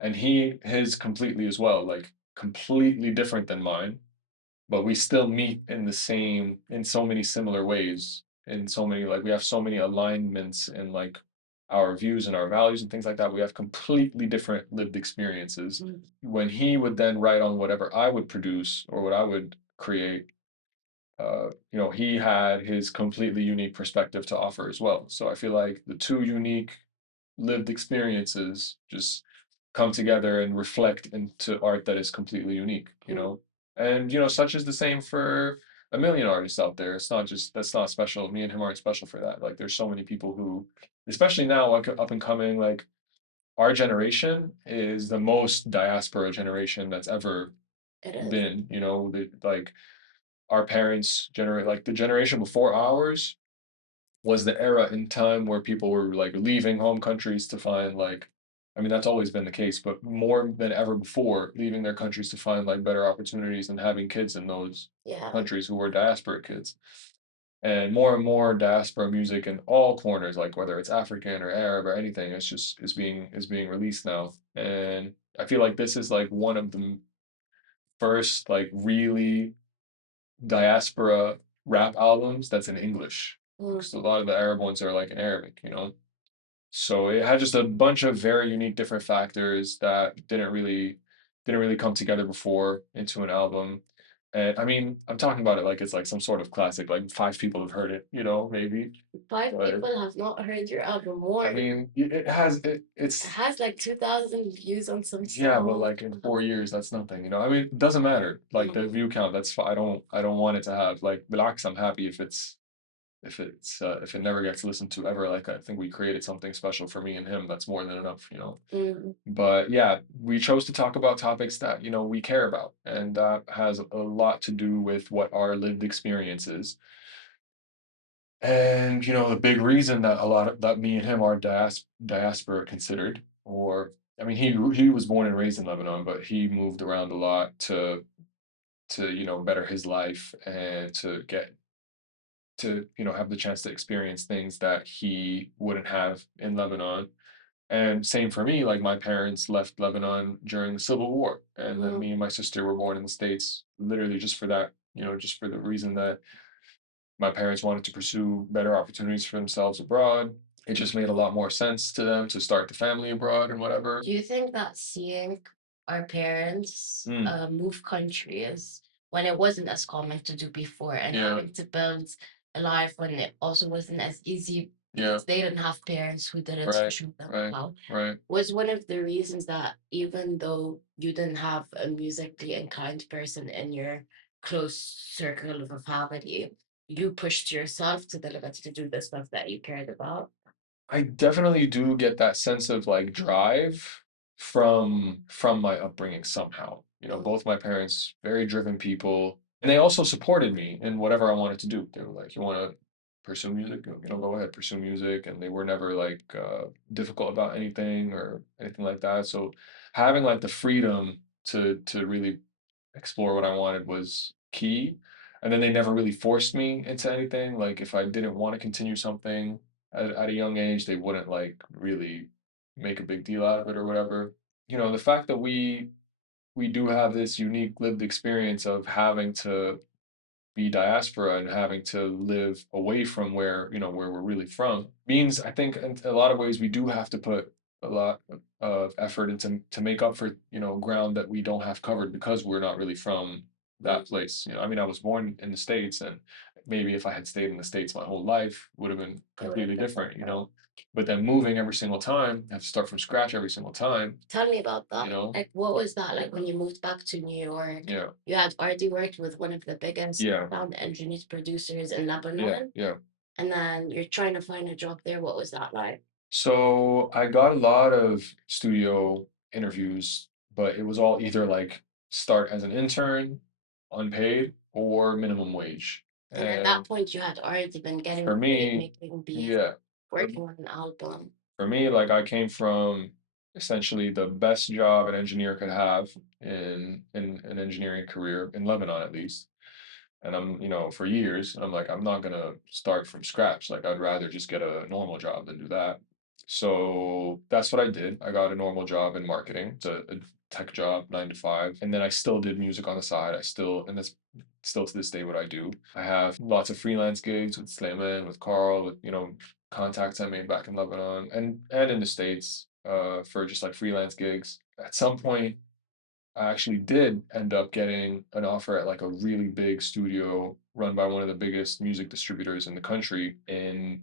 and his completely as well, like completely different than mine, but we still meet in so many similar ways, in so many, like we have so many alignments in like our views and our values and things like that. We have completely different lived experiences. Mm. When he would then write on whatever I would produce or what I would create, he had his completely unique perspective to offer as well. So I feel like the two unique lived experiences just come together and reflect into art that is completely unique, Mm. And such is the same for a million artists out there. It's not just that's not special. Me and him aren't special for that. Like there's so many people who, especially now, like up and coming, like our generation is the most diaspora generation that's ever It is. been. Like our parents generate, like the generation before ours was the era in time where people were like leaving home countries to find like, I mean that's always been the case, but more than ever before, leaving their countries to find like better opportunities and having kids in those Yeah. countries who were diaspora kids. And more diaspora music in all corners, like whether it's African or Arab or anything, it's just is being released now. And I feel like this is like one of the first like really diaspora rap albums that's in English. Mm. Because a lot of the Arab ones are like in Arabic. So it had just a bunch of very unique different factors that didn't really come together before into an album. And I mean, I'm talking about it like it's like some sort of classic, like five people have heard it, maybe. Five But people have not heard your album. I More. It mean, it's has like 2,000 views on some yeah, but songs. like in 4 years, that's nothing. I mean, it doesn't matter. Like the Mm. view count, that's fine. I don't want it to have like Bilax. I'm happy if it never gets listened to ever. Like I think we created something special for me and him. That's more than enough. Mm. But yeah, we chose to talk about topics that we care about, and that has a lot to do with what our lived experience is. And the big reason that a lot of that me and him are diaspora considered, or I mean, he was born and raised in Lebanon, but he moved around a lot to better his life and to get to have the chance to experience things that he wouldn't have in Lebanon. And same for me, like my parents left Lebanon during the Civil War, and then Mm. me and my sister were born in the States, literally just for that, just for the reason that my parents wanted to pursue better opportunities for themselves abroad. It just made a lot more sense to them to start the family abroad and whatever. Do you think that seeing our parents Mm, move countries when it wasn't as common to do before, and yeah, having to build a life when it also wasn't as easy yeah, because they didn't have parents who didn't right, show them right, how, right. was one of the reasons that even though you didn't have a musically inclined person in your close circle of family, you pushed yourself to the limits to do the stuff that you cared about? I definitely do get that sense of like drive from my upbringing somehow. Mm. Both my parents, very driven people, and they also supported me in whatever I wanted to do. They were like, "You want to pursue music? Go ahead, pursue music." And they were never like difficult about anything or anything like that. So having like the freedom to really explore what I wanted was key. And then they never really forced me into anything. Like if I didn't want to continue something at a young age, they wouldn't like really make a big deal out of it or whatever. The fact that we do have this unique lived experience of having to be diaspora and having to live away from where we're really from means I think in a lot of ways we do have to put a lot of effort into to make up for ground that we don't have covered because we're not really from that place. I mean, I was born in the States, and maybe if I had stayed in the States my whole life would have been It would have completely been different. different. But then moving every single time, have to start from scratch every single time. Tell me about you that. know Like, what was that like when you moved back to New York? yeah, You had already worked with one of the biggest yeah, sound engineers producers in yeah, Lebanon, yeah. and then you're trying to find a job there. What was that like? So I got a lot of studio interviews, but it was all either like start as an intern, unpaid, or minimum wage. And at that And point, you had already been for getting paid, me, making beats, yeah, for, working on an album. for me, like I came from essentially the best job an engineer could have in an engineering career in Lebanon at least. And for years, I'm like, I'm not gonna start from scratch. Like, I'd rather just get a normal job than do that. So that's what I did. I got a normal job in marketing, a tech job, 9 to 5. And then I still did music on the side. And that's still to this day what I do. I have lots of freelance gigs with Sleiman, with Karl, with, contacts I made back in Lebanon and in the States, for just like freelance gigs. At some point, I actually did end up getting an offer at like a really big studio run by one of the biggest music distributors in the country in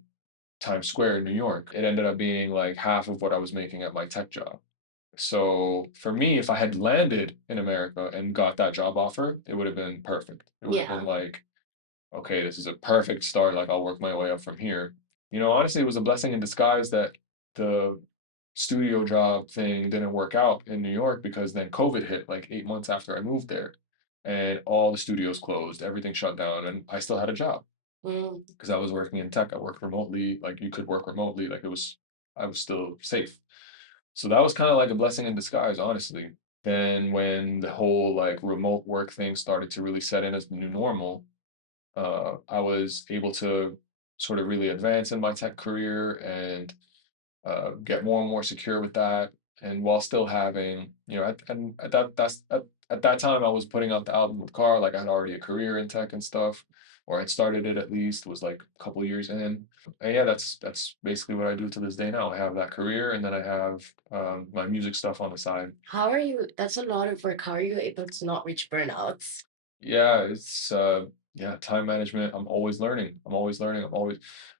Times Square in New York. It ended up being like half of what I was making at my tech job. So for me, if I had landed in America and got that job offer, it would have been perfect. It would have been Yeah. like, okay, this is a perfect start. Like I'll work my way up from here. Honestly, it was a blessing in disguise that the studio job thing didn't work out in New York because then COVID hit like 8 months after I moved there, and all the studios closed, everything shut down, and I still had a job Mm. because I was working in tech. I worked remotely, like you could work remotely, like I was still safe. So that was kind of like a blessing in disguise, honestly. Then when the whole like remote work thing started to really set in as the new normal, I was able to sort of really advance in my tech career and get more and more secure with that. And while still having, and at that time, I was putting out the album with Carl. Like I had already a career in tech and stuff, or I'd started it at least. Was like a couple years in. And yeah, that's basically what I do to this day now. I have that career, and then I have my music stuff on the side. How are you? That's a lot of work. How are you able to not reach burnouts? Yeah, it's yeah, time management. I'm always learning. I'm always learning.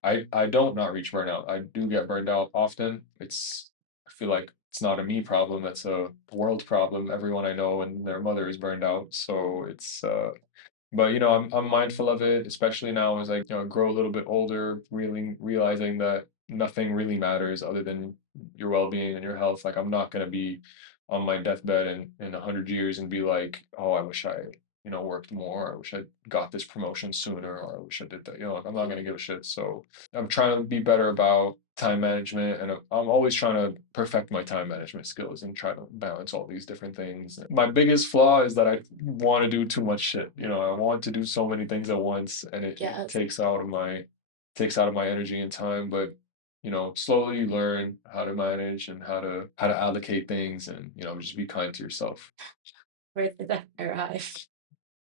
I don't not reach burnout. I do get burned out often. I feel like it's not a me problem, that's a world problem. Everyone I know and their mother is burned out. So it's but I'm mindful of it, especially now as I grow a little bit older, really realizing that nothing really matters other than your well-being and your health. Like I'm not gonna be on my deathbed in 100 years and be like, oh, I wish I worked more. I wish I got this promotion sooner, or I wish I did that. Like, I'm not gonna give a shit. So I'm trying to be better about time management, and I'm always trying to perfect my time management skills and try to balance all these different things. My biggest flaw is that I want to do too much shit. I want to do so many things at once, and it Yes. takes out of my energy and time. But slowly learn how to manage and how to allocate things, and just be kind to yourself. Where did that arrive?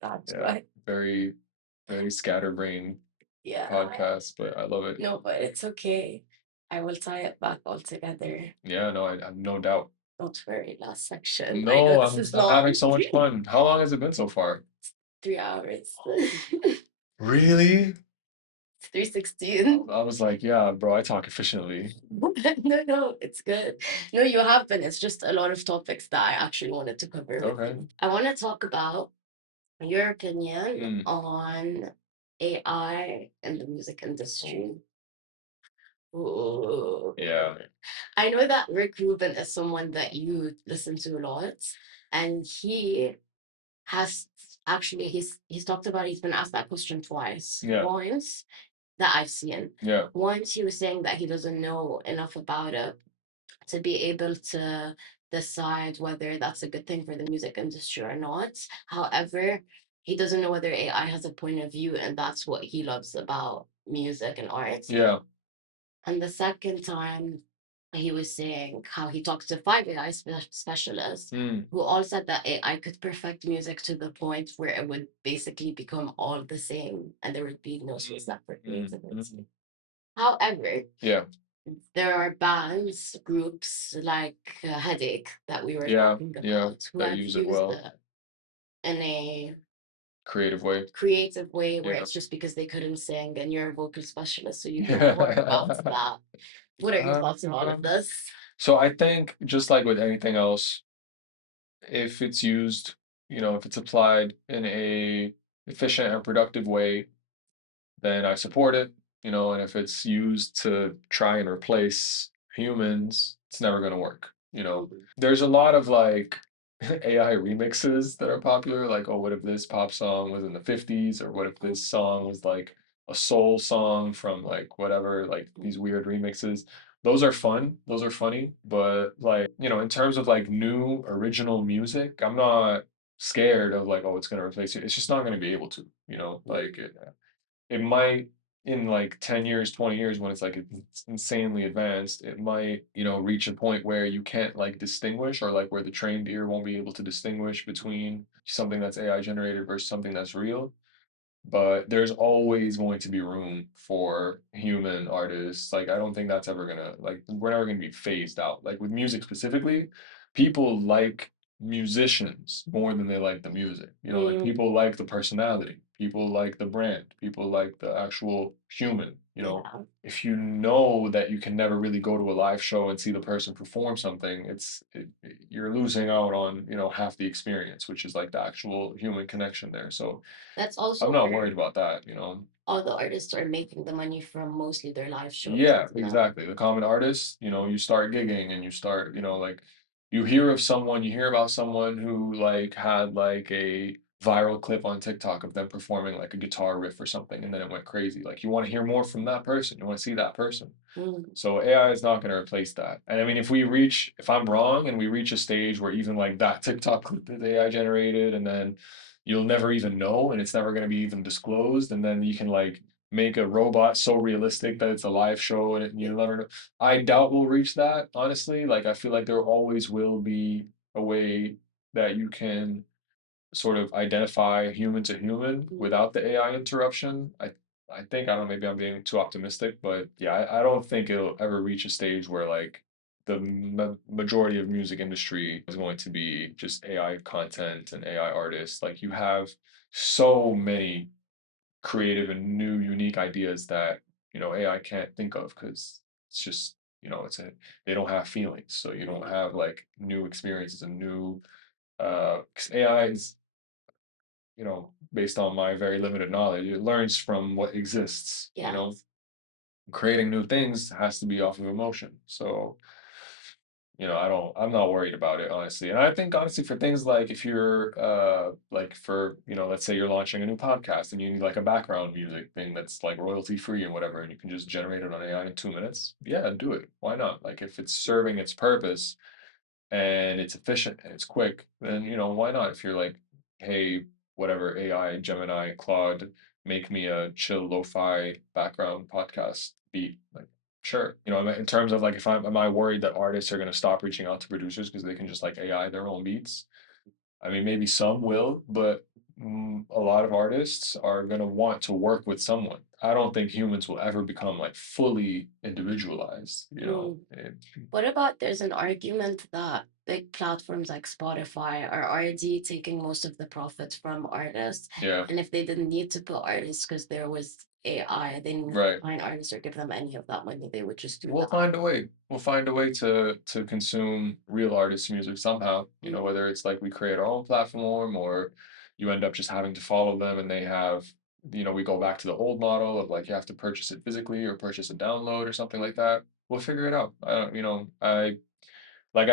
That's Yeah, why. very, very scatterbrained Yeah. podcast, but I love it. No, but it's okay. I will tie it back all together. Yeah, no, I have no doubt. Don't worry, last section. I know No, this I'm is I'm having long. so much fun. How long has it been so far? 3 hours. Really? 3:16. I was like, yeah, bro, I talk efficiently. No, it's good. No, you have been. It's just a lot of topics that I actually wanted to cover with Okay. you. I want to talk about your opinion Mm, on AI and the music industry. Ooh. yeah. I know that Rick Rubin is someone that you listen to a lot, and he has actually he's talked about he's been asked that question twice. Yeah. Once that I've seen. Yeah. Once he was saying that he doesn't know enough about it to be able to decide whether that's a good thing for the music industry or not. However, he doesn't know whether AI has a point of view, and that's what he loves about music and art. Yeah. And the second time, he was saying how he talked to five AI specialists Mm, who all said that AI could perfect music to the point where it would basically become all the same and there would be no space left for creativity. However, yeah. there are bands, groups like Headache that we were Yeah. talking Yeah. about who That have use it used well. it in a Creative way. creative way where Yeah. it's just because they couldn't sing and you're a vocal specialist, so you know more about that. What are your thoughts on all of this? So I think just like with anything else, if it's used, if it's applied in a efficient and productive way, then I support it, and if it's used to try and replace humans, it's. Never going to work. There's a lot of like AI remixes that are popular, like, oh, what if this pop song was in the 50s, or what if this song was like a soul song from like whatever, like these weird remixes. Those are fun, those are funny, but like, in terms of like new original music, I'm not scared of like, oh, it's going to replace it. It's just not going to be able to, like it might in like 10 years, 20 years, when it's like it's insanely advanced, it might, reach a point where you can't like distinguish, or like where the trained ear won't be able to distinguish between something that's AI generated versus something that's real. But there's always going to be room for human artists. Like, I don't think that's ever gonna, like, we're never gonna be phased out. Like with music specifically, people like musicians more than they like the music. Like people like the personality, people like the brand, people like the actual human. Yeah. If you know that you can never really go to a live show and see the person perform something, you're losing out on, half the experience, which is like the actual human connection there. So That's I'm also not where worried about that. all the artists are making the money from mostly their live shows, Yeah, isn't it? exactly. The common artist, you start gigging and you start, like you hear of someone, you hear about someone who like had like a viral clip on TikTok of them performing like a guitar riff or something, and then it went crazy. Like you want to hear more from that person. You want to see that person. Mm. So AI is not going to replace that. And I mean, if I'm wrong and we reach a stage where even like that TikTok clip is AI generated, and then you'll never even know, and it's never going to be even disclosed, and then you can like make a robot so realistic that it's a live show, and you'll never know. I doubt we'll reach that, honestly. Like, I feel like there always will be a way that you can sort of identify human to human without the AI interruption. I think, I don't know, maybe I'm being too optimistic, but yeah, I don't think it'll ever reach a stage where like the majority of music industry is going to be just AI content and AI artists. Like you have so many creative and new, unique ideas that, AI can't think of, because it's just, they don't have feelings. So you don't have like new experiences and new, 'cause AI is, based on my very limited knowledge, it learns from what exists. Yeah. Creating new things has to be off of emotion. So, I'm not worried about it, honestly. And I think honestly, for things like if you're like for, let's say you're launching a new podcast and you need like a background music thing that's like royalty free and whatever, and you can just generate it on AI in 2 minutes, yeah, do it. Why not? Like if it's serving its purpose and it's efficient and it's quick, then why not? If you're like, hey, whatever, AI, Gemini, Claude, make me a chill lo-fi background podcast beat. Like, Sure. You know, in terms of like, if am I worried that artists are going to stop reaching out to producers because they can just like AI their own beats? I mean, maybe some will, but a lot of artists are going to want to work with someone. I don't think humans will ever become like fully individualized, you know? What about there's an argument that big platforms like Spotify are already taking most of the profits from artists. Yeah. And if they didn't need to put artists because there was AI, they didn't Right. find artists or give them any of that money. They would just do We'll that. find a way. We'll find a way to consume real artists' music somehow. You know, whether it's like we create our own platform or you end up just having to follow them and they have, you know, we go back to the old model of like you have to purchase it physically or purchase a download or something like that. We'll figure it out. You know, I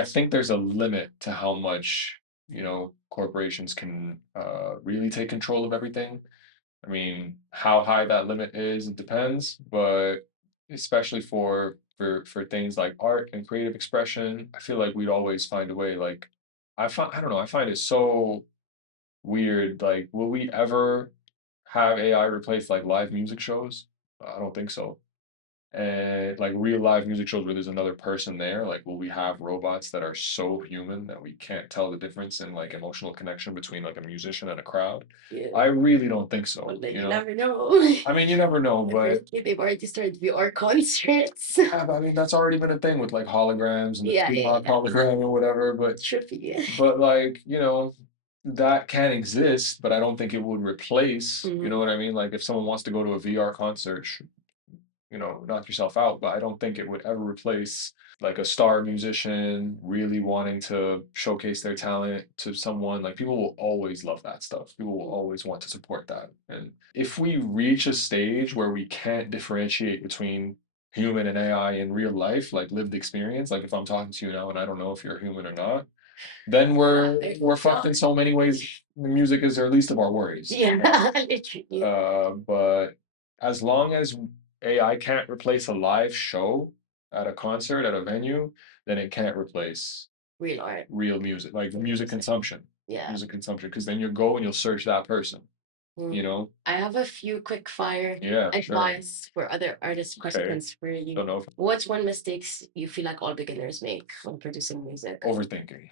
think there's a limit to how much, you know, corporations can really take control of everything. I mean, how high that limit is, it depends, but especially for things like art and creative expression, I feel like we'd always find a way. Like, I don't know, I find it so weird. Like, will we ever have AI replace like live music shows? I don't think so. And like real live music shows where there's another person there, like will we have robots that are so human that we can't tell the difference in like emotional connection between like a musician and a crowd? Yeah. I really don't think so. Well, You you know? never know. I mean, you never know, but They've already started VR concerts. yeah, but I mean that's already been a thing with like holograms and the Yeah, Tupac hologram or whatever. trippy. But like you know, that can exist, but I don't think it would replace. You know what I mean? Like if someone wants to go to a VR concert, you know, knock yourself out, but I don't think it would ever replace like a star musician really wanting to showcase their talent to someone. Like people will always love that stuff. People will always want to support that. And if we reach a stage where we can't differentiate between human and AI in real life, like lived experience, like if I'm talking to you now and I don't know if you're a human or not, then we're fucked in so many ways. The music is our least of our worries. Yeah, literally. But as long as AI can't replace a live show at a concert at a venue, then it can't replace Real art. real music, like music consumption. Yeah. Music consumption, because then you go and you'll search that person. You know? I have a few quick fire Yeah, sure. advice for other artist Okay. questions for you. Don't know if What's one mistakes you feel like all beginners make when producing music? overthinking.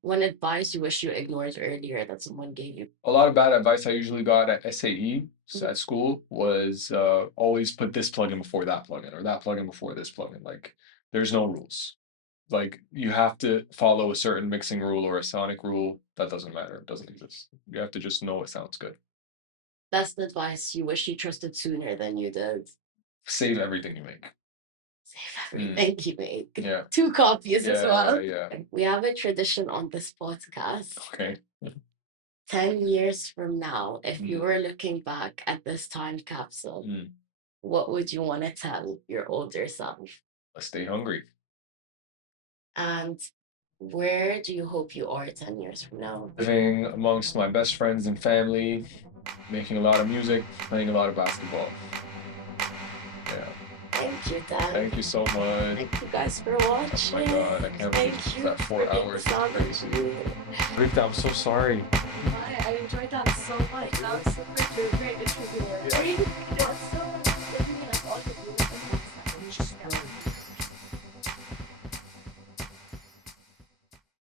One advice you wish you ignored earlier that someone gave you? A lot of bad advice I usually got at SAE at school was always put this plugin before that plugin or that plugin before this plugin. Like there's no rules. Like you have to follow a certain mixing rule or a sonic rule. That doesn't matter. It doesn't exist. You have to just know it sounds good. That's the advice you wish you trusted sooner than you did. Save everything you make. Save everything you make. Yeah. 2 copies as well. Yeah. We have a tradition on this podcast. Okay. 10 years from now, if you were looking back at this time capsule, what would you want to tell your older self? Stay hungry. And where do you hope you are 10 years from now? Living amongst my best friends and family, making a lot of music, playing a lot of basketball. Yeah. Thank you, Dan. Thank you so much. Thank you guys for watching. Oh my God, I can't believe that 4 hours. Rita, I'm so sorry. I enjoyed that so much. That was such a great interview.